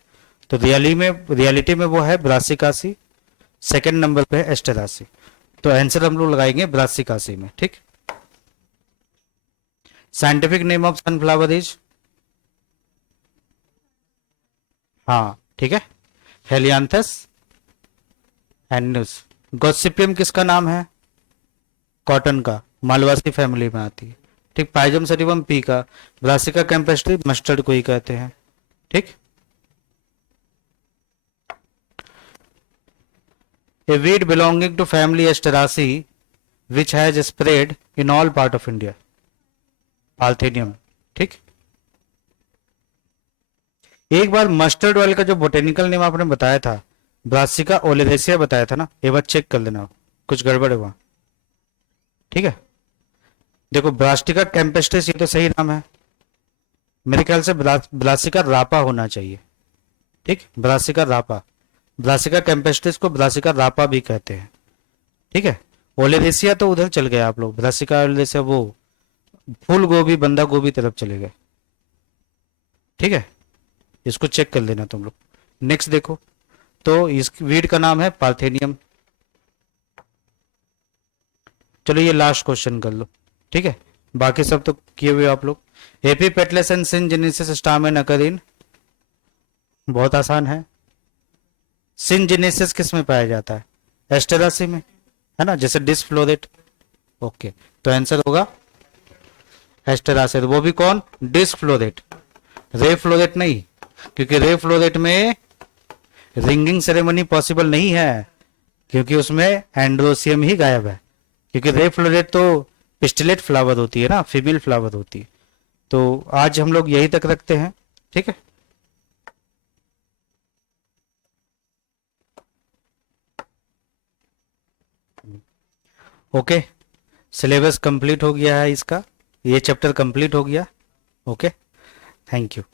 तो रियलिटी में वो है ब्रासिकासी, सेकंड नंबर पे है एस्टेरासी, तो आंसर हम लोग लगाएंगे ब्रासिकासी में। ठीक। Scientific name of sunflower is, हाँ ठीक है, हेलियांथस एन्नुस। गॉसिपियम किसका नाम है? कॉटन का, मालवासी फैमिली में आती है। ठीक। पाइजम सटिवम पी का, ब्रासिका कैम्पेस्ट्री मस्टर्ड को ही कहते हैं। ठीक। A weed belonging to family Asteraceae which has spread in all part of India. Parthenium. ठीक। एक बार मस्टर्ड ऑयल का जो बोटेनिकल नेम आपने बताया था, ब्रासिका ओलेरेसिया बताया था ना, एक बार चेक कर लेना, कुछ गड़बड़ है वहां। ठीक है, देखो ब्रास्टिका कैम्पेस्ट्रिस ये तो सही नाम है, मेरे ख्याल से ब्रासिका रापा होना चाहिए। ठीक, ब्रासिका रापा, ब्रासिका कैम्पेस्ट्रिस को ब्रासिका रापा भी कहते हैं। ठीक है, ओलेरेसिया तो उधर चल गए आप लोग, ब्रासिका ओलेरेसिया वो फूल गोभी बंदा गोभी तरफ चले गए। ठीक है, इसको चेक कर लेना तुम लोग। नेक्स्ट देखो, तो इस वीड का नाम है पार्थेनियम। चलो ये लास्ट क्वेश्चन कर लो। ठीक है, बाकी सब तो किए हुए आप लोग। एपीपेटलेस एंड सिनजेनेसिस स्टामेन अकर इन, बहुत आसान है। सिनजेनेसिस किस में पाया जाता है? एस्टेरासी में, है ना, जैसे डिस्फ्लोरेट। ओके, तो आंसर होगा एस्टेरासी, वो भी कौन? डिस्फ्लोरेट, रे फ्लोरेट नहीं, क्योंकि रे फ्लोरेट में रिंगिंग सेरेमनी पॉसिबल नहीं है, क्योंकि उसमें एंड्रोसियम ही गायब है। क्योंकि रे फ्लोरेट तो पिस्टिलेट फ्लावर होती है ना, फीमेल फ्लावर होती है। तो आज हम लोग यही तक रखते हैं। ठीक है, ओके, सिलेबस कंप्लीट हो गया है इसका, ये चैप्टर कंप्लीट हो गया। Okay, thank you.